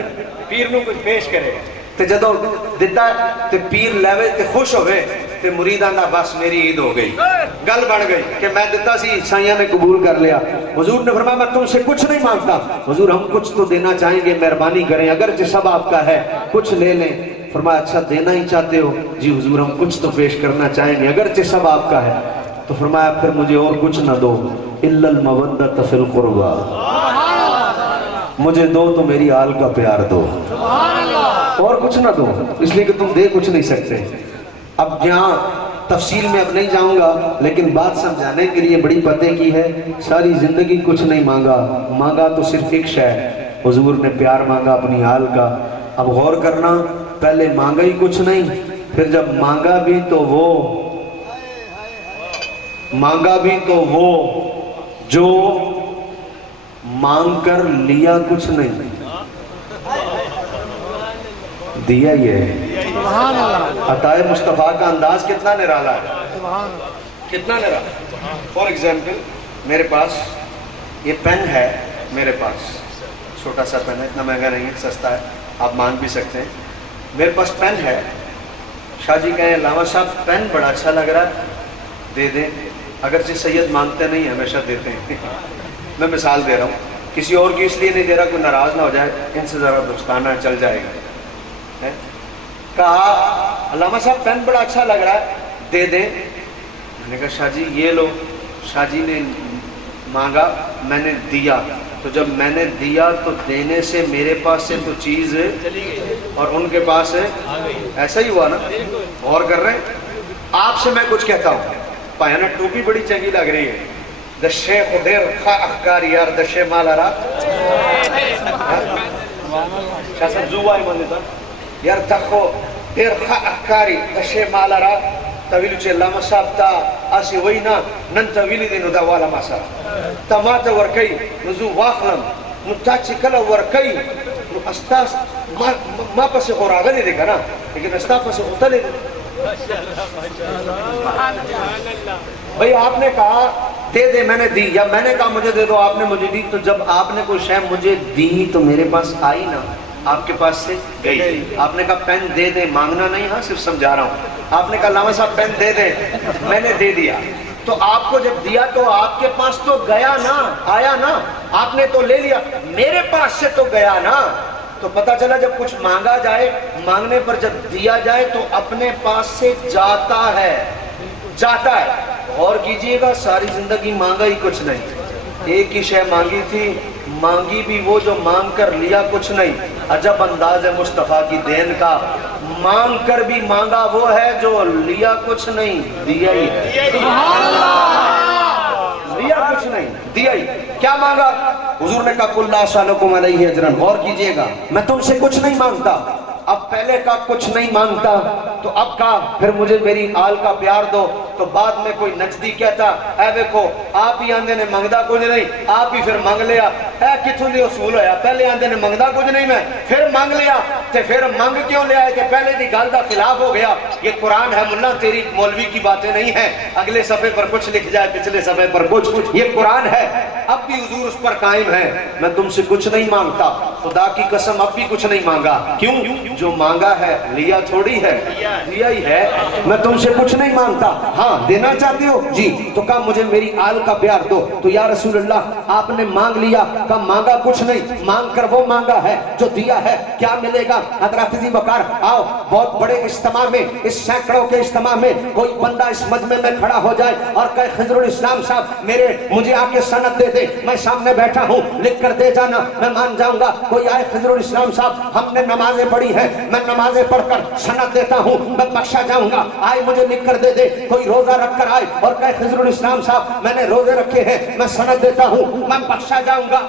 پیر نو کچھ پیش کرے, تے جدوں دتا تے پیر لیوے تے خوش ہوئے تے مریداں دا بس میری عید ہو گئی, گل بن گئی کہ میں دتا سی سائیاں نے قبول کر لیا. حضور نے فرمایا میں تم سے کچھ نہیں مانگتا. حضور ہم کچھ تو دینا چاہیں گے, مہربانی کریں, اگرچہ سب آپ کا ہے کچھ لے لیں. فرمایا اچھا دینا ہی چاہتے ہو, جی حضور ہم کچھ تو پیش کرنا چاہیں گے اگرچہ سب آپ کا ہے. تو فرمایا پھر مجھے اور کچھ نہ دو, الا المودۃ فی القربى, مجھے دو تو میری آل کا پیار دو, اور کچھ نہ دو, اس لیے کہ تم دے کچھ نہیں سکتے. اب یہاں تفصیل میں اب نہیں جاؤں گا, لیکن بات سمجھانے کے لیے بڑی پتے کی ہے. ساری زندگی کچھ نہیں مانگا, مانگا تو صرف ایک شے, حضور نے پیار مانگا اپنی آل کا. اب غور کرنا, پہلے مانگا ہی کچھ نہیں, پھر جب مانگا بھی تو وہ جو مانگ کر لیا کچھ نہیں, دیا یہ عطائے مصطفیٰ کا انداز کتنا نرالا ہے, کتنا نرالا. فور ایگزامپل میرے پاس یہ پین ہے, میرے پاس چھوٹا سا پین ہے, اتنا مہنگا نہیں ہے, سستا ہے, آپ مانگ بھی سکتے ہیں. میرے پاس پین ہے, شاہ جی کہیں علامہ صاحب پین بڑا اچھا لگ رہا ہے, دے دیں. اگرچہ سید مانگتے نہیں, ہمیشہ دیتے ہیں. میں مثال دے رہا ہوں, کسی اور کی اس لیے نہیں دے رہا کوئی ناراض نہ ہو جائے, ان سے ذرا دوستانہ چل جائے گا. کہا علامہ صاحب پین بڑا اچھا لگ رہا ہے, دے دیں. میں نے کہا شاہ جی یہ لو. شاہ جی نے مانگا, میں نے دیا. تو جب میں نے دیا تو دینے سے میرے پاس سے تو چیز اور ان کے پاس ایسا ہی ہوا نا. غور کر رہے ہیں. آپ سے میں کچھ کہتا ہوں, پایا نا ٹوپی بڑی چنگی لگ رہی ہے. دشے خدیر خا اخکاری یار دشے مالا را شاسم زوائی مانتا یار تخو دیر خا اخکاری دشے مالا را طویلو چه لما سابتا آسی وینا نن طویلی دینو دا والا ماسا تماتا ورکی نزو واخلم نو تا چکل ورکی نو استاس ما پس خوراغا نہیں دیکھا نا, لیکن استا پس ہوتا نہیں دیکھا. بھئی آپ نے کہا دے دے, میں نے دی, یا میں نے کہا مجھے دے دو, آپ نے مجھے دی. تو جب آپ نے کوئی شے مجھے دی تو میرے پاس آئی نا, آپ کے پاس سے گئی. آپ نے کہا پین دے دے, مانگنا نہیں, ہاں صرف سمجھا رہا ہوں. آپ نے کہا لاما صاحب پین دے دے, میں نے دے دیا. تو آپ کو جب دیا تو آپ کے پاس تو گیا نا, آیا نا, آپ نے تو لے لیا, میرے پاس سے تو گیا نا. تو پتہ چلا جب کچھ مانگا جائے, مانگنے پر جب دیا جائے تو اپنے پاس سے جاتا ہے, جاتا ہے. غور کیجئے گا, ساری زندگی مانگا ہی کچھ نہیں. ایک ہی شے مانگی تھی, مانگی بھی وہ جو مانگ کر لیا کچھ نہیں. عجب انداز ہے مصطفیٰ کی دین کا, مانگ کر بھی مانگا وہ ہے جو لیا کچھ نہیں, دیا ہی ہے. لیا کچھ نہیں, دیا ہی. کیا مانگا؟ حضور نے کہا کل لا سالکم علیہ اجرن. غور کیجئے گا, میں تم سے کچھ نہیں مانگتا. اب پہلے کا کچھ نہیں مانگتا, تو اب کہا پھر مجھے میری آل کا پیار دو. تو بعد میں کوئی نچدی کہتا اے دیکھو آپ ہی آندے نے منگدا کچھ نہیں, آپ ہی پھر مانگ لیا. اے کتھوں دی اصول ہویا, پہلے آندے نے منگدا کچھ نہیں میں پھر مانگ لیا, تے پھر مانگ کیوں لیا ہے کہ پہلے دی گل دا خلاف ہو گیا. یہ قرآن ہے ملا, تیری مولوی کی باتیں نہیں ہیں. اگلے صفحے پر کچھ لکھ جائے, پچھلے صفحے پر کچھ, یہ قرآن ہے. اب بھی حضور اس پر قائم ہے, میں تم سے کچھ نہیں مانگتا. خدا کی قسم اب بھی کچھ نہیں مانگا. کیوں؟ جو مانگا ہے لیا تھوڑی ہے, لیا ہی ہے. میں تم سے کچھ نہیں مانگتا. ہاں دینا چاہتے ہو جی, تو کہا مجھے میری آل کا پیار دو. تو یا رسول اللہ آپ نے مانگ لیا, کہا مانگا کچھ نہیں, مانگ کر وہ مانگا ہے جو دیا ہے. کیا ملے گا؟ حضرت ذی وقار آؤ, بہت بڑے اجتماع میں, اس سینکڑوں کے اجتماع میں کوئی بندہ اس مجمع میں کھڑا ہو جائے اور کہے خضر الاسلام صاحب مجھے آ کے سند دے دے, میں سامنے بیٹھا ہوں, لکھ کر دے جانا, میں مان جاؤں گا. کوئی آئے خضر الاسلام صاحب ہم نے نمازیں پڑھی ہیں, میں نمازیں پڑھ کر سند دیتا ہوں, میں بخشا جاؤں گا, آئے مجھے لکھ کر دے دے. کوئی روزہ رکھ کر آئے اور کہے خضر الاسلام صاحب میں نے روزے رکھے ہیں, میں سند دیتا ہوں, میں بخشا جاؤں گا.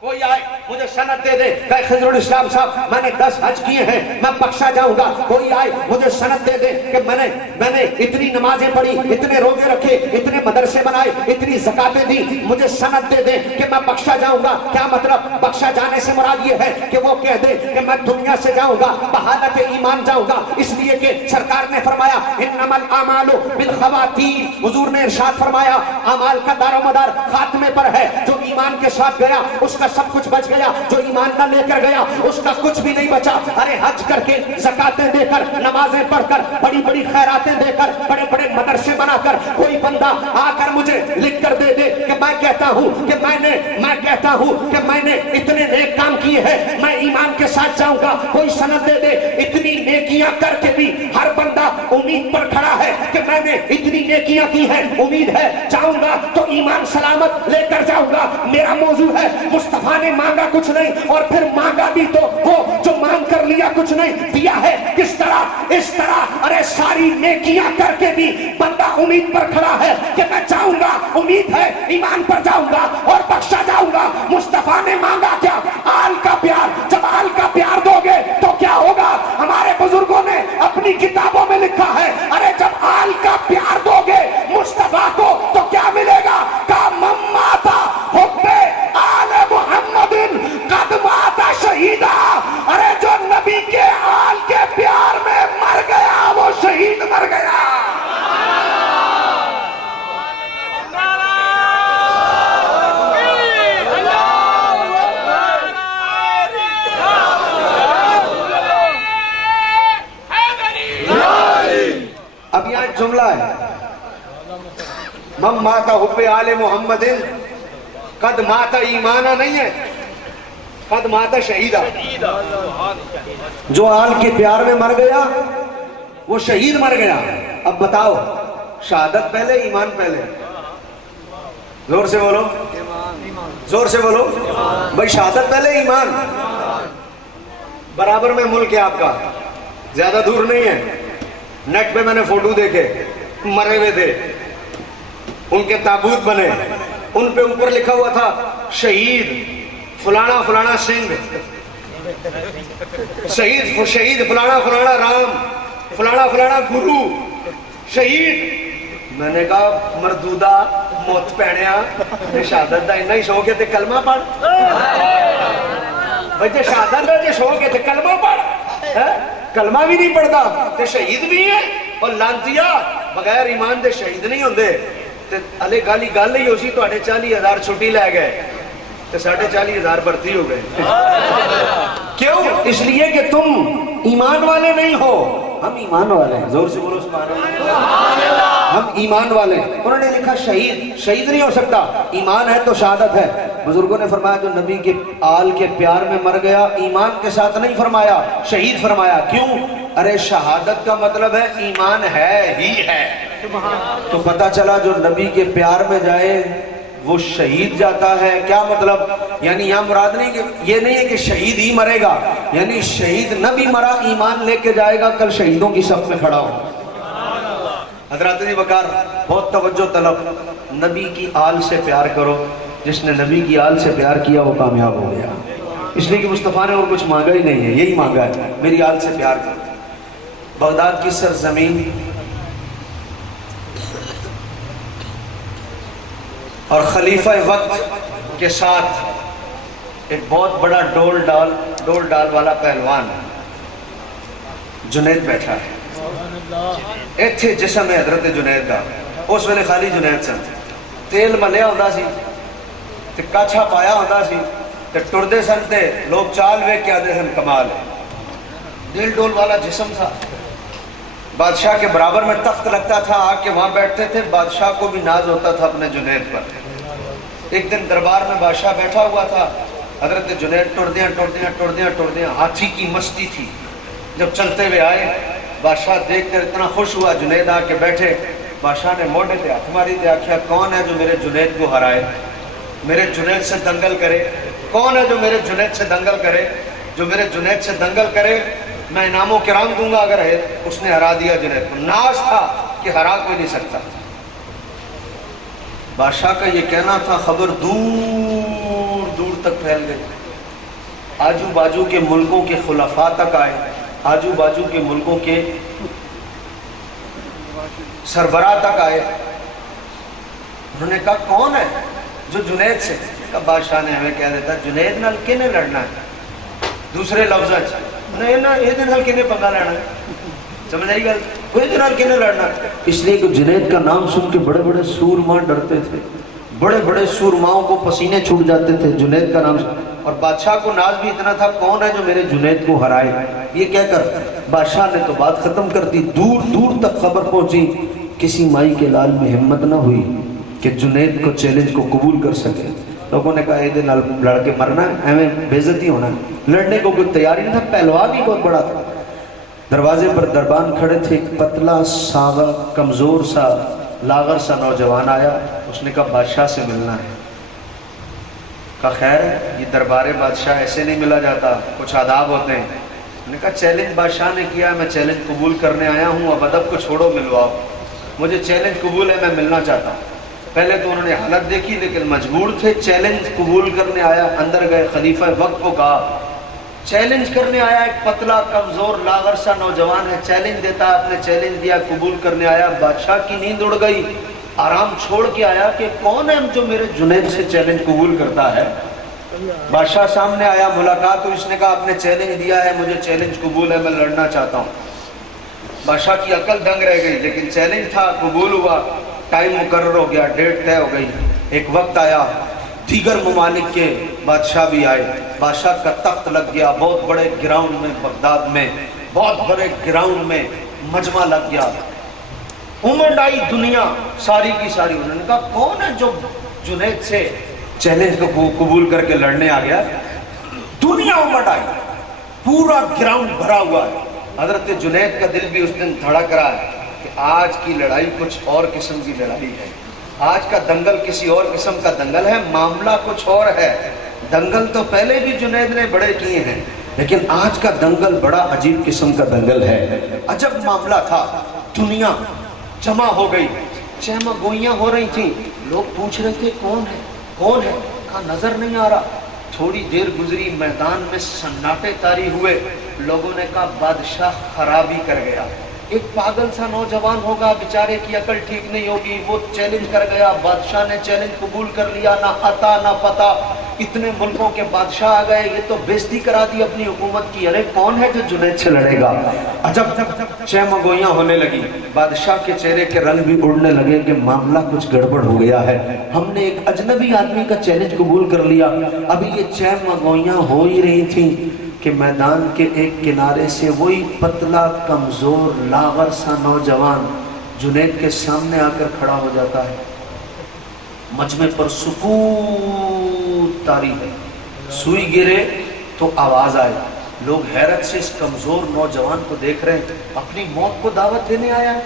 کوئی آئے مجھے سند دے دے, کہے خضر الاسلام صاحب میں نے 10 حج کیے ہیں, میں بخشا جاؤں گا. کوئی آئے مجھے سند دے دے کہ میں نے اتنی نمازیں پڑھی, اتنے روزے رکھے, اتنے مدرسے بنائے, اتنی زکاتیں دی, مجھے سند دے دے کہ میں بخشا جاؤں گا. کیا مطلب؟ بخشا جانے سے مراد یہ ہے کہ وہ کہہ دے کہ میں دنیا سے جاؤں گا بحالت ایمان جاؤں گا, اس لیے کہ سرکار نے فرمایا انما الاعمال بالخواتیم. حضور نے ارشاد فرمایا اعمال کا دار و مدار خاتمے پر ہے. جو ایمان کے ساتھ گیا اس کا سب کچھ بچ گیا, جو ایمان نہ لے کر گیا اس کا کچھ بھی نہیں بچا. ارے حج کر کے, زکاتیں دے کر, نمازیں پڑھ کر, بڑی بڑی خیراتیں دے کر, بڑے بڑے مدرسے بنا کر کوئی بندہ آ کر مجھے لکھ کر دے دے کہ میں کہتا ہوں کہ میں نے اتنے نیک کام کیے ہیں, میں ایمان کے ساتھ جاؤں گا. کوئی سند دے دے اتنی نیکیاں کر کے بھی ہر بندہ امید پر کھڑا ہے کہ میں نے اتنی نیکیاں کی ہیں, امید ہے جاؤں گا تو ایمان سلامت لے کر جاؤں گا. میرا موضوع ہے مصطفیٰ نے مانگا کچھ نہیں, اور پھر مانگا بھی تو وہ جو مانگ کر لیا کچھ نہیں, دیا ہے کس طرح؟ اس طرح ارے ساری نیکیاں کر کے بھی بندہ امید پر کھڑا ہے کہ میں جاؤں گا, امید ہے ایمان پر جاؤں گا اور بخشا جاؤں گا. مصطفیٰ نے مانگا کیا؟ آل کا پیار. جب آل کا پیار دو گے تو کیا ہوگا؟ ہمارے بزرگوں نے اپنی کتابوں میں لکھا ہے ارے جب آل کا پیار دو گے مصطفیٰ کو تو کیا ملے گا؟ کا مماتا حبے آل محمد قد مات شہیدہ. ارے جو نبی کے آل کے پیار میں مر گیا وہ شہید مر گیا. اب یہاں جملہ ہے من مات حب آل محمد قد مات ایمانہ نہیں ہے, قد مات شہیدہ. جو آل کے پیار میں مر گیا وہ شہید مر گیا. اب بتاؤ شہادت پہلے ایمان پہلے؟ زور سے بولو. زور سے بولو بھائی، شہادت پہلے ایمان. برابر میں ملک ہے آپ کا، زیادہ دور نہیں ہے. نیٹ پہ میں نے فوٹو دیکھے، مرے ہوئے تھے، ان کے تابوت بنے، ان پہ اوپر لکھا ہوا تھا شہید فلانا فلانا سنگھ، شہید فلانا فلانا رام، فلانا فلانا گرو، شہید. میں نے کہا مردودہ موت پہنیا، شہادت دا اتنا ہی شوق ہے تے کلمہ پڑھ. بھائی شہادت دا جے شوق ہے تے کلمہ پڑھ. کلمہ بھی نہیں پڑھتا تے شہید بھی ہے. اور لانتیا بغیر ایمان دے شہید نہیں ہوندے. تے علی گالی گل ہی اسی تواڈے 40,000 چھٹی لے گئے تے 40,500 بھرتی ہو گئے. کیوں؟ اس لیے کہ تم ایمان والے نہیں ہو. ہم ایمان والے ہیں. زور سے بولو سبحان اللہ. ہم ایمان والے ہیں. انہوں نے لکھا شہید نہیں ہو سکتا، ایمان ہے تو شہادت ہے. بزرگوں نے فرمایا جو نبی کے آل کے پیار میں مر گیا، ایمان کے ساتھ نہیں فرمایا، شہید فرمایا. کیوں؟ ارے شہادت کا مطلب ہے ایمان ہے ہی ہے. تو پتہ چلا جو نبی کے پیار میں جائے وہ شہید جاتا ہے. کیا مطلب؟ یعنی یہاں مراد نہیں کہ یہ نہیں ہے کہ شہید ہی مرے گا، یعنی شہید نہ بھی مرا ایمان لے کے جائے گا، کل شہیدوں کی صف میں کھڑا ہو. حضرات جی وقار بہت توجہ طلب. نبی کی آل سے پیار کرو. جس نے نبی کی آل سے پیار کیا وہ کامیاب ہو گیا. اس لیے کہ مصطفیٰ نے اور کچھ مانگا ہی نہیں ہے، یہی مانگا ہے میری آل سے پیار کرو. بغداد کی سرزمین اور خلیفہ وقت کے ساتھ ایک بہت بڑا ڈول ڈال والا پہلوان جنید بیٹھا ہے. ایتھے جسم ہے حضرت جنید کا. اس ویلے خالی جنید سن. تیل ملیا ہوتا سی تے کاچھا پایا ہوتا سی تے ٹردے سن تے لوگ چال ویکھ کے آدھے سن کمال ہے. دل ڈول والا جسم تھا. بادشاہ کے برابر میں تخت لگتا تھا، آ کے وہاں بیٹھتے تھے. بادشاہ کو بھی ناز ہوتا تھا اپنے جنید پر. ایک دن دربار میں بادشاہ بیٹھا ہوا تھا. حضرت جنید ٹردیاں ہاتھی کی مستی تھی. جب چلتے ہوئے آئے بادشاہ دیکھ کر اتنا خوش ہوا. جنید آ کے بیٹھے. بادشاہ نے موڈے تے ہاتھ ماری تے آکھیا کون ہے جو میرے جنید کو ہرائے، میرے جنید سے دنگل کرے؟ کون ہے جو میرے جنید سے دنگل کرے؟ جو میرے جنید سے دنگل کرے میں انعام و کرام دوں گا. اگر ہے اس نے ہرا دیا جنید کو. ناز تھا کہ ہرا کوئی نہیں سکتا. بادشاہ کا یہ کہنا تھا، خبر دور دور تک پھیل گئی. آجو باجو کے ملکوں کے خلفاء تک آئے، آجو باجو کے ملکوں کے سربراہ تک آئے. انہوں نے کہا کون ہے جو جنید سے؟ کہا بادشاہ نے ہمیں کہہ دیتا جنید نال کنے لڑنا ہے. دوسرے لفظ نہیں نا یہ نال کنے پنگا لینا ہے. سمجھ آئی گل؟ کوئی نال کنے لڑنا ہے. اس لیے کہ جنید کا نام سن کے بڑے بڑے سورما ڈرتے تھے. بڑے بڑے سورماؤں کو پسینے چھوٹ جاتے تھے جنید کا نام. اور بادشاہ کو ناز بھی اتنا تھا کون ہے جو میرے جنید کو ہرائے. یہ کہہ کر بادشاہ نے تو بات ختم کر دی. دور دور تک خبر پہنچی. کسی مائی کے لال میں ہمت نہ ہوئی کہ جنید کو چیلنج کو قبول کر سکے. لوگوں نے کہا یہ لڑ کے مرنا ہے، ہمیں بےزتی ہونا ہے. لڑنے کو کوئی تیاری نہیں تھا. پہلوان ہی بہت بڑا تھا. دروازے پر دربان کھڑے تھے. ایک پتلا ساوا کمزور سا لاغر سا نوجوان آیا. اس نے کہا بادشاہ سے ملنا ہے. کہا خیر ہے، یہ دربار بادشاہ ایسے نہیں ملا جاتا، کچھ آداب ہوتے ہیں. نے کہا چیلنج بادشاہ نے کیا، میں چیلنج قبول کرنے آیا ہوں. اب ادب کو چھوڑو، ملواؤ. مجھے چیلنج قبول ہے، میں ملنا چاہتا ہوں. پہلے تو انہوں نے حالت دیکھی لیکن مجبور تھے. چیلنج قبول کرنے آیا. اندر گئے. خلیفہ وقت کو کہا چیلنج کرنے آیا ایک پتلا کمزور لاغر سا نوجوان ہے، چیلنج دیتا ہے. آپ نے چیلنج دیا، قبول کرنے آیا. بادشاہ کی نیند اڑ گئی. آرام چھوڑ کے آیا کہ کون ہے جو میرے جنید سے چیلنج قبول کرتا ہے. بادشاہ سامنے آیا، ملاقات ہوئی. اس نے کہا آپ نے چیلنج دیا ہے، مجھے چیلنج قبول ہے، میں لڑنا چاہتا ہوں. بادشاہ کی عقل دنگ رہ گئی لیکن چیلنج تھا، قبول ہوا. ٹائم مقرر ہو گیا، ڈیٹ طے ہو گئی. ایک وقت آیا، دیگر ممالک کے بادشاہ بھی آئے. بادشاہ کا تخت لگ گیا. بہت بڑے گراؤنڈ میں بغداد میں، بہت بڑے گراؤنڈ میں مجمع لگ گیا. امنڈ آئی دنیا ساری کی ساری. انہوں نے کہا کون ہے جو جنید سے چیلنج کو قبول کر کے لڑنے آ گیا. دنیا امنڈ آئی، پورا گراؤنڈ بھرا ہوا ہے. حضرت جنید کا دل بھی اس دن دھڑک رہا ہے کہ آج کی لڑائی کچھ اور قسم کی لڑائی ہے. آج کا دنگل کسی اور قسم کا دنگل ہے، معاملہ کچھ اور ہے۔ دنگل تو پہلے بھی جنید نے بڑے کیے ہیں، لیکن آج کا دنگل بڑا عجیب قسم کا دنگل ہے۔ عجب معاملہ تھا، دنیا جمع ہو گئی، چہمہ گوئیاں ہو رہی تھیں، لوگ پوچھ رہے تھے کون ہے کون ہے، کہا نظر نہیں آ رہا۔ تھوڑی دیر گزری، میدان میں سناٹے طاری ہوئے، لوگوں نے کہا بادشاہ خرابی کر گیا، ایک پاگل سا نوجوان ہوگا، بیچارے کی عقل ٹھیک نہیں ہوگی، وہ چیلنج کر گیا، بادشاہ نے چیلنج قبول کر لیا، نہ عطا نہ پتہ، اتنے ملکوں کے بادشاہ آ گئے، یہ تو بےزتی کرا دی اپنی حکومت کی، ارے کون ہے جو جنید سے لڑے گا؟ عجب چہمہ گوئیاں ہونے لگی، بادشاہ کے چہرے کے رنگ بھی اڑنے لگے کہ معاملہ کچھ گڑبڑ ہو گیا ہے، ہم نے ایک اجنبی آدمی کا چیلنج قبول کر لیا۔ ابھی یہ چہمہ گوئیاں ہو ہی رہی تھیں کہ میدان کے ایک کنارے سے وہی پتلا کمزور لاغر سا نوجوان جنید کے سامنے آ کر کھڑا ہو جاتا ہے۔ مجمع پر سکوت طاری ہے، سوئی گرے تو آواز آئے، لوگ حیرت سے اس کمزور نوجوان کو دیکھ رہے ہیں، اپنی موت کو دعوت دینے آیا ہے،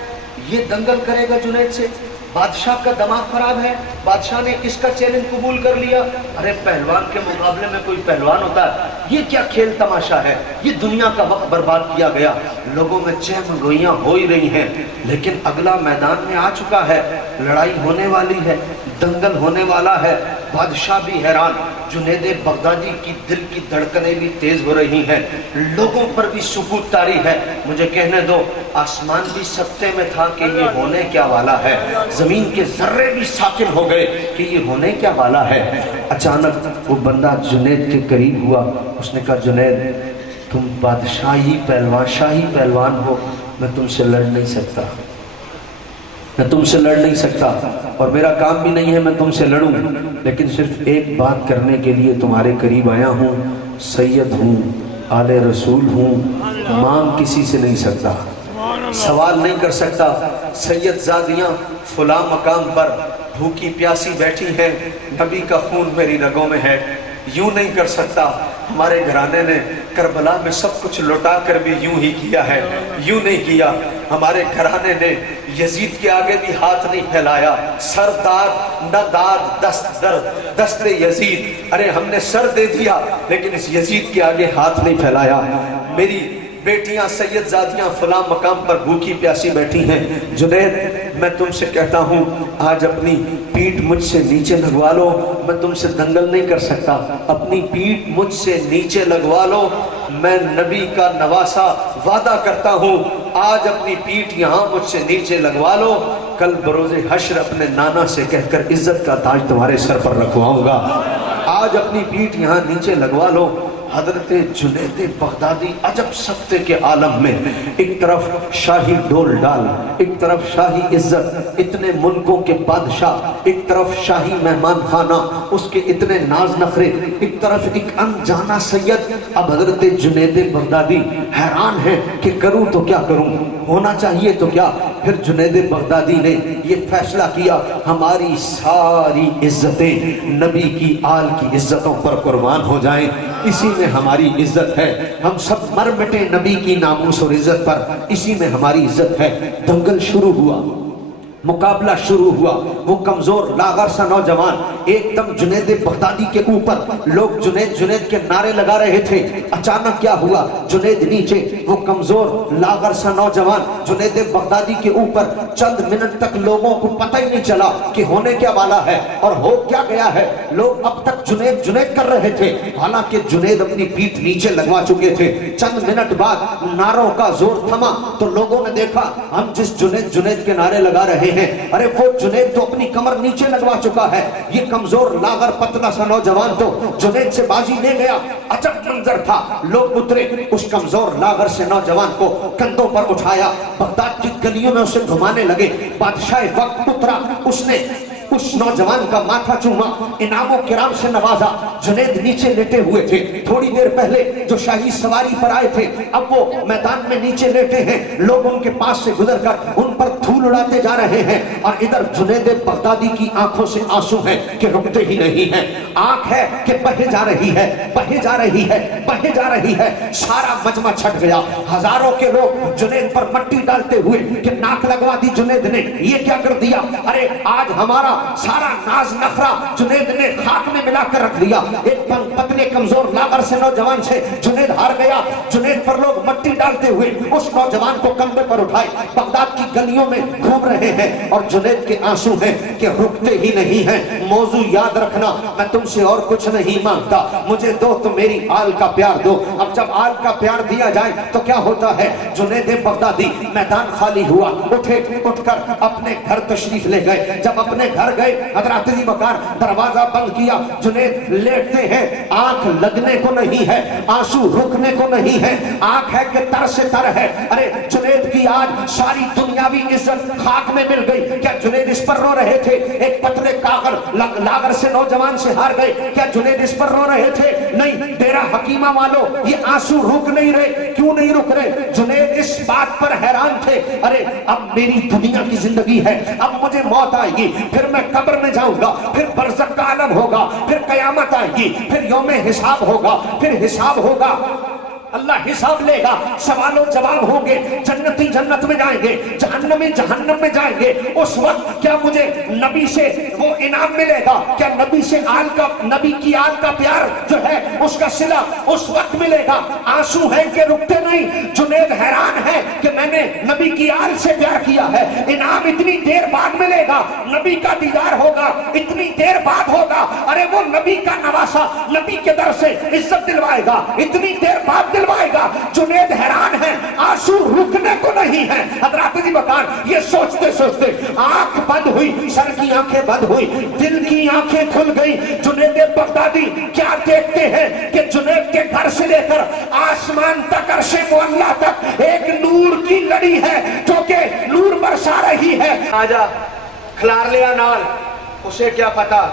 یہ دنگل کرے گا جنید سے؟ بادشاہ کا دماغ خراب ہے، بادشاہ نے اس کا چیلنج قبول کر لیا، ارے پہلوان کے مقابلے میں کوئی پہلوان ہوتا ہے؟ یہ کیا کھیل تماشا ہے، یہ دنیا کا وقت برباد کیا گیا۔ لوگوں میں چہمہ گوئیاں ہو ہی رہی ہیں، لیکن اگلا میدان میں آ چکا ہے، لڑائی ہونے والی ہے، دنگل ہونے والا ہے، بادشاہ بھی حیران، جنید بغدادی کی دل کی دھڑکنیں بھی تیز ہو رہی ہیں، لوگوں پر بھی سکوت طاری ہے۔ مجھے کہنے دو، آسمان بھی سکتے میں تھا کہ یہ ہونے کیا والا ہے، زمین کے ذرے بھی ساکن ہو گئے کہ یہ ہونے کیا والا ہے۔ اچانک وہ بندہ جنید کے قریب ہوا، اس نے کہا جنید تم بادشاہی پہلوان شاہی پہلوان ہو، میں تم سے لڑ نہیں سکتا، میں تم سے لڑ نہیں سکتا، اور میرا کام بھی نہیں ہے میں تم سے لڑوں، لیکن صرف ایک بات کرنے کے لیے تمہارے قریب آیا ہوں، سید ہوں، آل رسول ہوں، مانگ کسی سے نہیں سکتا، سوال نہیں کر سکتا، سید زادیاں فلاں مقام پر بھوکی پیاسی بیٹھی ہیں، نبی کا خون میری رگوں میں ہے، یوں نہیں کر سکتا۔ ہمارے گھرانے نے کربلا میں سب کچھ لوٹا کر بھی یوں ہی کیا ہے، یوں نہیں کیا۔ ہمارے گھرانے نے یزید کے آگے بھی ہاتھ نہیں پھیلایا، سر داد نہ داد دست درد دست یزید، ارے ہم نے سر دے دیا لیکن اس یزید کے آگے ہاتھ نہیں پھیلایا۔ میری بیٹیاں سید زادیاں فلاں مقام پر بھوکی پیاسی بیٹھی ہیں، جنید میں تم سے کہتا ہوں آج اپنی پیٹھ مجھ سے نیچے لگوا لو، میں تم سے دنگل نہیں کر سکتا، اپنی پیٹھ مجھ سے نیچے لگوا لو، میں نبی کا نواسا وعدہ کرتا ہوں آج اپنی پیٹھ یہاں مجھ سے نیچے لگوا لو، کل بروز حشر اپنے نانا سے کہہ کر عزت کا تاج تمہارے سر پر رکھواؤں گا، آج اپنی پیٹھ یہاں نیچے لگوا لو۔ حضرت جنید بغدادی عجب سکتے کے عالم میں، ایک طرف شاہی ڈول ڈال، ایک طرف شاہی عزت، اتنے ملکوں کے بادشاہ، ایک طرف شاہی مہمان خانہ، اس کے اتنے ناز نخرے، ایک طرف ایک انجانا سید۔ اب حضرت جنید بغدادی حیران ہے کہ کروں تو کیا کروں، ہونا چاہیے تو کیا۔ پھر جنید بغدادی نے یہ فیصلہ کیا ہماری ساری عزتیں نبی کی آل کی عزتوں پر قربان ہو جائیں، اسی میں ہماری عزت ہے، ہم سب مر مٹے نبی کی ناموس اور عزت پر، اسی میں ہماری عزت ہے۔ دنگل شروع ہوا، مقابلہ شروع ہوا، وہ کمزور لاغر سا نوجوان ایک دم جنید بغدادی کے اوپر، لوگ جنید جنید کے نعرے لگا رہے تھے، اچانک کیا ہوا، جنید نیچے، وہ کمزور لاغر سا نوجوان جنید بغدادی کے اوپر۔ چند منٹ تک لوگوں کو پتہ ہی نہیں چلا کہ ہونے کیا والا ہے اور ہو کیا گیا ہے، لوگ اب تک جنید جنید کر رہے تھے، حالانکہ جنید اپنی پیٹھ نیچے لگوا چکے تھے۔ چند منٹ بعد نعروں کا زور تھما تو لوگوں نے دیکھا ہم جس جنید جنید کے نعرے لگا رہے ہیں، ارے وہ جنید تو اپنی کمر نیچے لگوا چکا ہے، یہ کمزور لاغر پتلا سا نوجوان تو جنید سے بازی لے گیا۔ عجب منظر تھا، لوگ اترے، اس کمزور لاغر سے نوجوان کو کندھوں پر اٹھایا، بغداد کی گلیوں میں اسے گھمانے لگے۔ بادشاہ وقت اترا، اس نے اس نوجوان کا ماتھا چوما، انعام و کرام سے نوازا۔ جنید نیچے لیٹے ہوئے تھے، تھوڑی دیر پہلے جو شاہی سواری پر آئے تھے اب وہ میدان میں نیچے لیٹے ہیں، لوگ ان کے پاس سے گزر کر ان پر دھول اڑاتے جا رہے ہیں، اور ادھر جنید بغدادی کی آنکھوں سے آنسو ہیں کہ رکتے ہی نہیں ہیں، آنکھ ہے کہ بہے جا رہی ہے، بہے جا رہی ہے، بہے جا رہی ہے۔ سارا مجمع چھٹ گیا، ہزاروں کے لوگ جنید پر مٹی ڈالتے ہوئے کہ ناک لگوا دی جنید نے، یہ کیا کر دیا، ارے آج ہمارا سارا ناز نخرا جنید نے خاک میں ملا کر رکھ دیا۔ ایک پتلے کمزور لاغر سے نوجوان سے جنید ہار گیا، جنید پر لوگ مٹی ڈالتے ہوئے اس نوجوان کو کندھے پر اٹھائے بغداد کی گلیوں میں گھوم رہے ہیں، اور جنید کے آنسو ہیں کہ رکتے ہی نہیں ہیں۔ موضوع یاد رکھنا، میں تم سے اور کچھ نہیں مانگتا، مجھے دو تو میری آل کا پیار دو۔ اب جب آل کا پیار دیا جائے تو کیا ہوتا ہے، جنید بغدادی میدان خالی ہوا، اٹھ کر اپنے گھر تشریف لے گئے۔ جب اپنے گھر گئے، حضرت علی بکار دروازہ بند کیا، جنید لیٹتے ہیں، آنکھ لگنے کو نہیں ہے، آنسو رکنے کو نہیں ہے، آنکھ ہے کہ تر سے تر ہے۔ ارے جنید کی آج ساری دنیاوی عزت خاک میں مل گئی، کیا جنید اس پر رو رہے تھے؟ ایک پتلے لاغر سے نوجوان سے ہار گئے، کیا جنید اس پر رو رہے تھے؟ نہیں۔ ڈیرہ حکیمہ والوں، یہ آنسو رک نہیں رہے، کیوں نہیں رک رہے؟ جنید اس بات پر حیران تھے، ارے اب میری دنیا کی زندگی ہے، اب مجھے موت آئے گی، پھر میں قبر میں جاؤں گا، پھر برزخ کا عالم ہوگا، پھر قیامت آئے گی، پھر یوم حساب ہوگا، پھر حساب ہوگا، اللہ حساب لے گا، سوال و جواب ہوں گے، جنتی جنت میں جائیں گے، جہنمی جہنم میں جائیں گے۔ اس وقت کیا مجھے نبی سے وہ انعام ملے گا؟ کیا نبی سے نبی کی آل کا پیار جو ہے اس کا صلہ اس وقت ملے گا؟ آنسو ہیں کہ رکتے نہیں۔ جنید حیران ہے کہ میں نے نبی کی آل سے پیار کیا ہے، انعام اتنی دیر بعد ملے گا، نبی کا دیدار ہوگا اتنی دیر بعد ہوگا، ارے وہ نبی کا نواسا نبی کے در سے عزت دلوائے گا، اتنی دیر بعد دلوائے گا۔ جنید حیران ہے، آنسو رکنے کو نہیں ہے۔ حضرات جی بکار یہ سوچتے سوچتے آنکھ بند ہوئی، سر کی آنکھیں بند ہوئی، دل کی آنکھیں کھل گئی۔ جنید بغدادی کیا دیکھتے ہیں کہ جنید کے گھر سے لے کر آسمان تک، عرش معلیٰ تک ایک نور کی لڑی ہے جو کہ نور برسا رہی ہے۔ آجا کھلار لیا نال، اسے کیا پتا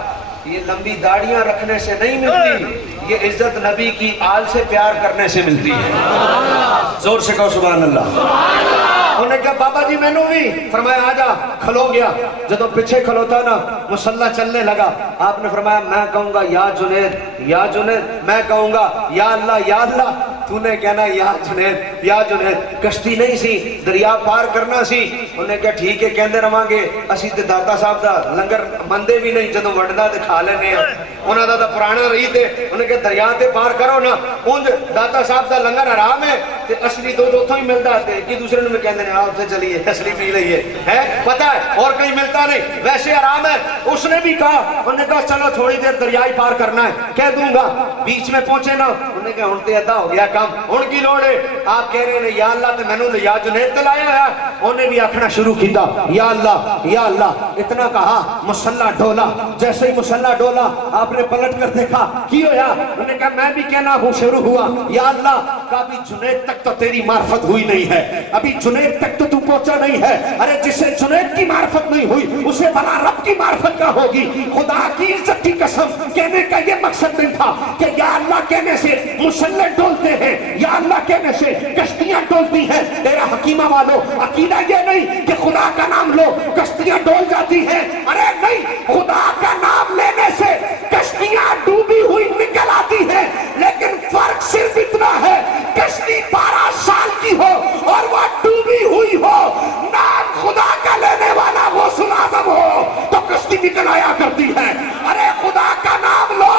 یہ لمبی داڑیاں رکھنے سے نہیں ملتی، یہ عزت نبی کی آل سے پیار کرنے سے ملتی ہے۔ زور سے کہو سبحان اللہ۔ انہوں نے کہا بابا جی میں نو بھی، فرمایا آجا، کھلو گیا۔ جدو پیچھے کھلوتا نا مسلح چلنے لگا، آپ نے فرمایا میں کہوں گا یا جنید یا جنید، میں کہوں گا یا اللہ یا اللہ، تو نے کہنا یا جنید یا جنید۔ کشتی نہیں سی، دریا پار کرنا سی۔ انہوں نے کہا ٹھیک ہے کہندے رہاں گے، اسی تے داتا صاحب دا لنگر مندے بھی نہیں، جدو وڈنا تے کھا لینے ہیں، انہوں دا پرانا رہی تے انہوں نے کہا دریا تے پار کرو نا، انج داتا صاحب دا لنگر حرام ہے تے اصلی دودھ اتھوں ہی ملتا ہے، کہ دوسرے نے کہندے ہیں آپ سے چلیے اصلی پی لئیے، ہے پتہ ہے اور کہیں ملتا نہیں، ویسے حرام ہے۔ اس نے بھی کہا، انہوں نے کہا چلو تھوڑی دیر دریائی پار کرنا ہے، کہہ دوں گا، بیچ میں پہنچے نا، انہوں نے کہا ہونتے ادا ہو گیا کام، ان کی لوڑ ہے، آپ کہہ رہے ہیں یا اللہ تے میں نے یا جنید تے لایا ہے، انہوں نے بھی آکھنا شروع کیتا یا اللہ یا اللہ۔ اتنا کہا مسلح ڈولا، جیسے ہی مسلح ڈولا آپ نے پلٹ کر دیکھا کی ہویا، انہوں نے کہا میں بھی کہنا ہوں، شروع ہوا یا اللہ۔ کہا ابھی جنید تک تو تیری معرفت ہوئی نہیں ہے، ابھی جنید تک تو پہنچا نہیں ہے، ارے جسے جنید کی معرفت نہیں ہوئی اسے بلا رب کی معرفت کا ہوگی۔ خدا کی عزت کی قسم، کہنے کا یہ مقصد نہیں تھا کہ یا اللہ کہنے سے مسلح ڈولتے ہیں، یا اللہ کہنے سے کشتیاں ڈولتی ہیں۔ تیرا حکیمہ والو عقیدہ یہ نہیں کہ خدا کا نام لو کشتیاں ڈول جاتی ہیں، ارے نہیں، خدا کا نام لینے سے کشتیاں ڈوبی ہوئی نکل آتی ہیں، لیکن فرق صرف اتنا ہے کشتی 12 سال کی ہو اور وہ ڈوبی ہوئی ہو، نام خدا کا لینے والا غوث اعظم ہو تو کشتی نکل آیا کرتی ہے۔ ارے خدا کا نام لو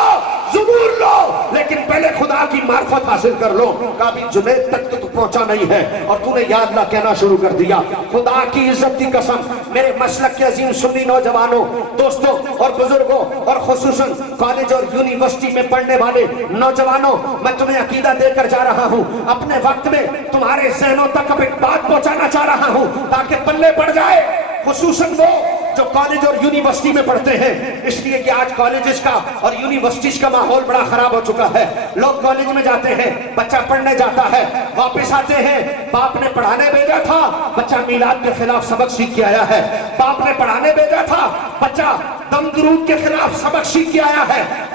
ضرور لو، لیکن پہلے خدا کی معرفت حاصل کر لو۔ کبھی جنید تک تو پہنچا نہیں ہے اور تو نے یا اللہ کہنا شروع کر دیا۔ خدا کی عزت کی قسم، میرے مسلک کے عظیم سنی نوجوانوں، دوستوں اور بزرگوں، اور خصوصاً کالج اور یونیورسٹی میں پڑھنے والے نوجوانوں، میں تمہیں عقیدہ دے کر جا رہا ہوں، اپنے وقت میں تمہارے ذہنوں تک اب ایک بات پہنچانا چاہ رہا ہوں تاکہ پلے پڑ جائے، خصوصاً وہ جو کالج اور یونیورسٹی میں پڑھتے ہیں، اس لیے کہ آج کالجز کا اور یونیورسٹیز کا ماحول بڑا خراب ہو چکا ہے۔ لوگ کالج میں جاتے ہیں، بچہ پڑھنے جاتا ہے، واپس آتے ہیں، باپ نے پڑھانے بھیجا تھا، بچہ میلاد کے خلاف سبق سیکھ کے آیا ہے، باپ نے پڑھانے بھیجا تھا، بچہ دم درود کے خلاف سبق سیکھ کے آیا ہے،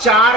4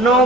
9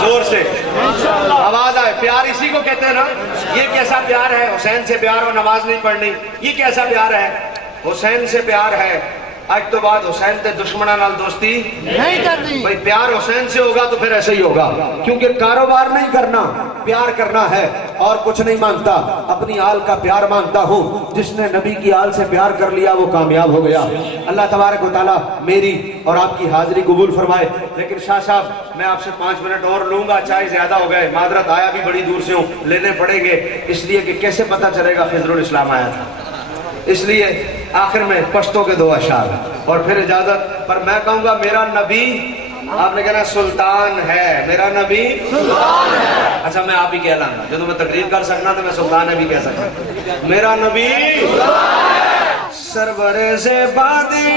زور سے آواز آئے. پیار اسی کو کہتے ہیں نا. یہ کیسا پیار ہے؟ حسین سے پیار ہو نماز نہیں پڑھنی. یہ کیسا پیار ہے؟ حسین سے پیار ہے. آج تو بعد حسین تے دشمنوں نال دوستی نہیں کرنی. بھئی پیار حسین سے ہوگا تو پھر ایسے ہی ہوگا. کیونکہ کاروبار نہیں کرنا، پیار کرنا ہے. اور کچھ نہیں مانگتا، اپنی آل کا پیار مانگتا ہوں. جس نے نبی کی آل سے پیار کر لیا وہ کامیاب ہو گیا. اللہ تبارک و تعالیٰ میری اور آپ کی حاضری قبول فرمائے. لیکن شاہ صاحب میں آپ سے 5 منٹ اور لوں گا، چائے زیادہ ہو گئے. معذرت، آیا بھی بڑی دور سے ہوں، لینے پڑیں گے. اس لیے کہ کیسے پتہ چلے گا خضر الاسلام آیا تھا. اس لیے آخر میں پشتوں کے 2 اشعار اور پھر اجازت. پر میں کہوں گا میرا نبی، آپ نے کہنا سلطان ہے. میرا نبی سلطان ہے. اچھا میں آپ ہی کہہ لانا، جب میں تقریر کر سکنا تو میں سلطان ہے بھی کہہ سکتا. میرا نبی سلطان ہے. سرور زیبادی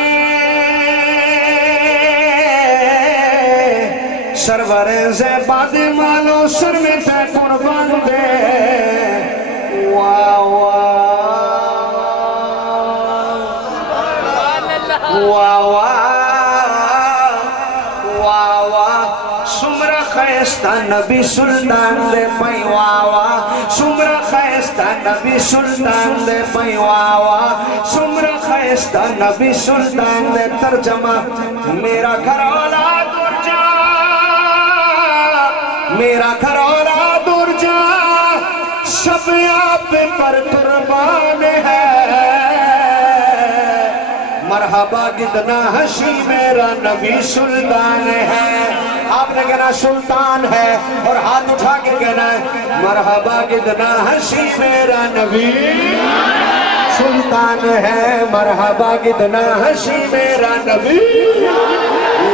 سرور زیبادی مانو سر میں تے قربان دے. واہ واہ واہ واہ واہ سمرا خیستہ نبی سلطان دے پئی. واہ واہ سمرا خیستہ نبی سلطان دے پئی. واہ واہ سمرا خیستہ نبی سلطان دے. ترجمہ میرا گھر اولاد دور جا، میرا گھر اولاد دور جا، سب آپ پر قربان ہے. مرحبا کتنا حشی میرا نبی سلطان ہے. آپ نے کہنا سلطان ہے اور ہاتھ اٹھا کے کہنا ہے مرحبا کتنا حشی میرا نبی سلطان ہے. مرحبا کتنا حشی میرا نبی.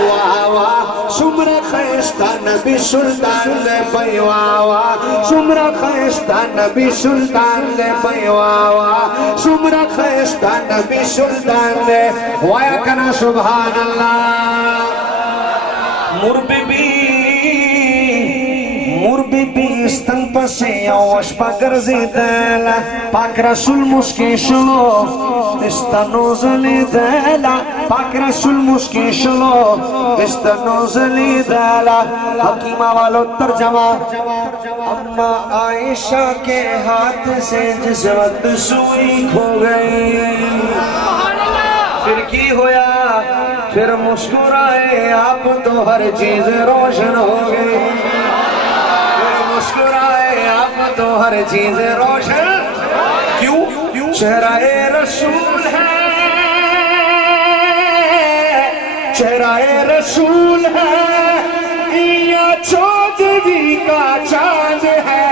واہ واہ سمرا خیستہ نبی سلطان دے پئی. واہ واہ سمرا خیستہ نبی سلطان دے پئی. واہ واہ سمرا خیستہ نبی سلطان دے. وایا کنا سبحان اللہ. مربی بی استن پسی یوش پا گرزی دیلا. پاک رسول مسکی شلو استنوزلی دیلا. پاک رسول مسکی شلو استنوزلی دیلا. حکیمہ والو ترجمہ اما عائشہ کے ہاتھ سے جس وقت سوئی کھو گئی، پھر کی ہویا پھر مسکرائے آپ تو ہر چیز روشن ہو گئی. مسکرائے آپ تو ہر چیز روشن. کیوں؟ چہرہ رسول ہے، چہرہ رسول ہے، یا چودھویں کا چاند ہے.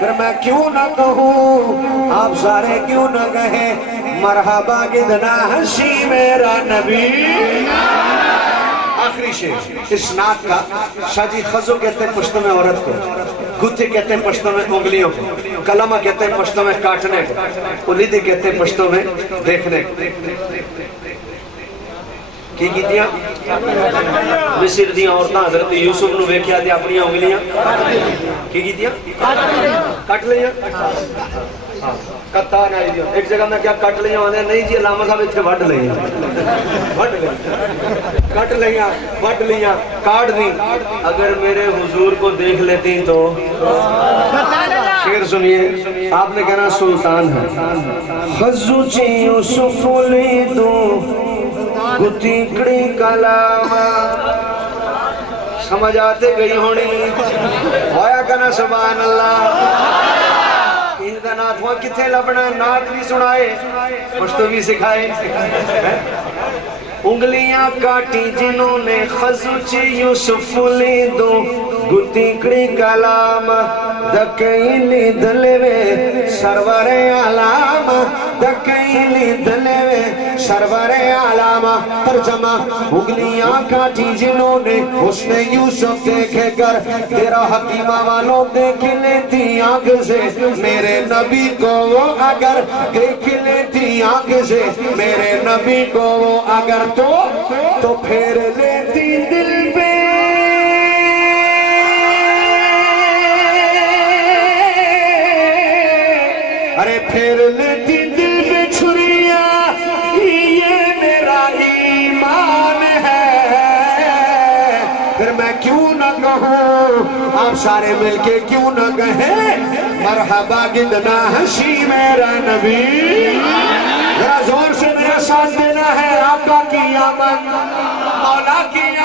پھر میں کیوں نہ کہوں، آپ سارے کیوں نہ کہیں مرحبا کتنا حشی میرا نبی. آخری شعر اس ناک کا. شاہ جی خزو کہتے ہیں پشتوں میں عورت کو، گتھے کہتے ہیں پشتوں میں انگلیوں کو، کلمہ کہتے ہیں پشتوں میں کاٹنے کو، الیدی کہتے ہیں پشتوں میں دیکھنے کو. کی کیتیاں مصر دیاں عورتاں حضرت یوسف نو ویکھیا تے اپنی انگلیاں کی کیتیاں کٹ لیاں. کتا نہیں دیا. ایک جگہ میں کیا کٹ لیاں آنے نہیں جی علامہ صاحب اتھے وڈ لیاں کٹ لیاں وڈ لیاں کاٹ دی. اگر میرے حضور کو دیکھ لیتی تو. شعر سنیے. آپ نے کہنا سلطان ہے. خزو چی یوسف لی دو گتیکڑی کلاما. سمجھ آتے گئی ہونی. ہویا کہنا سبحان اللہ. اندہ نات ہوا کتھے لبنا نات بھی سنائے پشتو بھی سکھائے. انگلیاں کاٹی جنہوں نے خزو چی یوسف لی دو گتیکڑی کلام. دکیلی دلوے سرور علام. دکیلی دلوے سرور علام. ترجمہ انگلیاں کاٹی جنہوں نے حسن یوسف دیکھے کر. تیرا حکیمہ والوں دیکھ لیتی آنکھ سے میرے نبی کو وہ اگر. دیکھ لیتی آنکھ سے میرے نبی کو وہ اگر. تو پھر لیتی دل پہ ارے پھر لیتی دل پہ چھریا. یہ میرا ایمان ہے. پھر میں میں کیوں نہ کہوں آپ سارے مل کے کیوں نہ کہیں مرحبا گدنا ہنسی میرا نبی ذرا زور سے میرا ساتھ دینا ہے آقا کی آمد مولا کی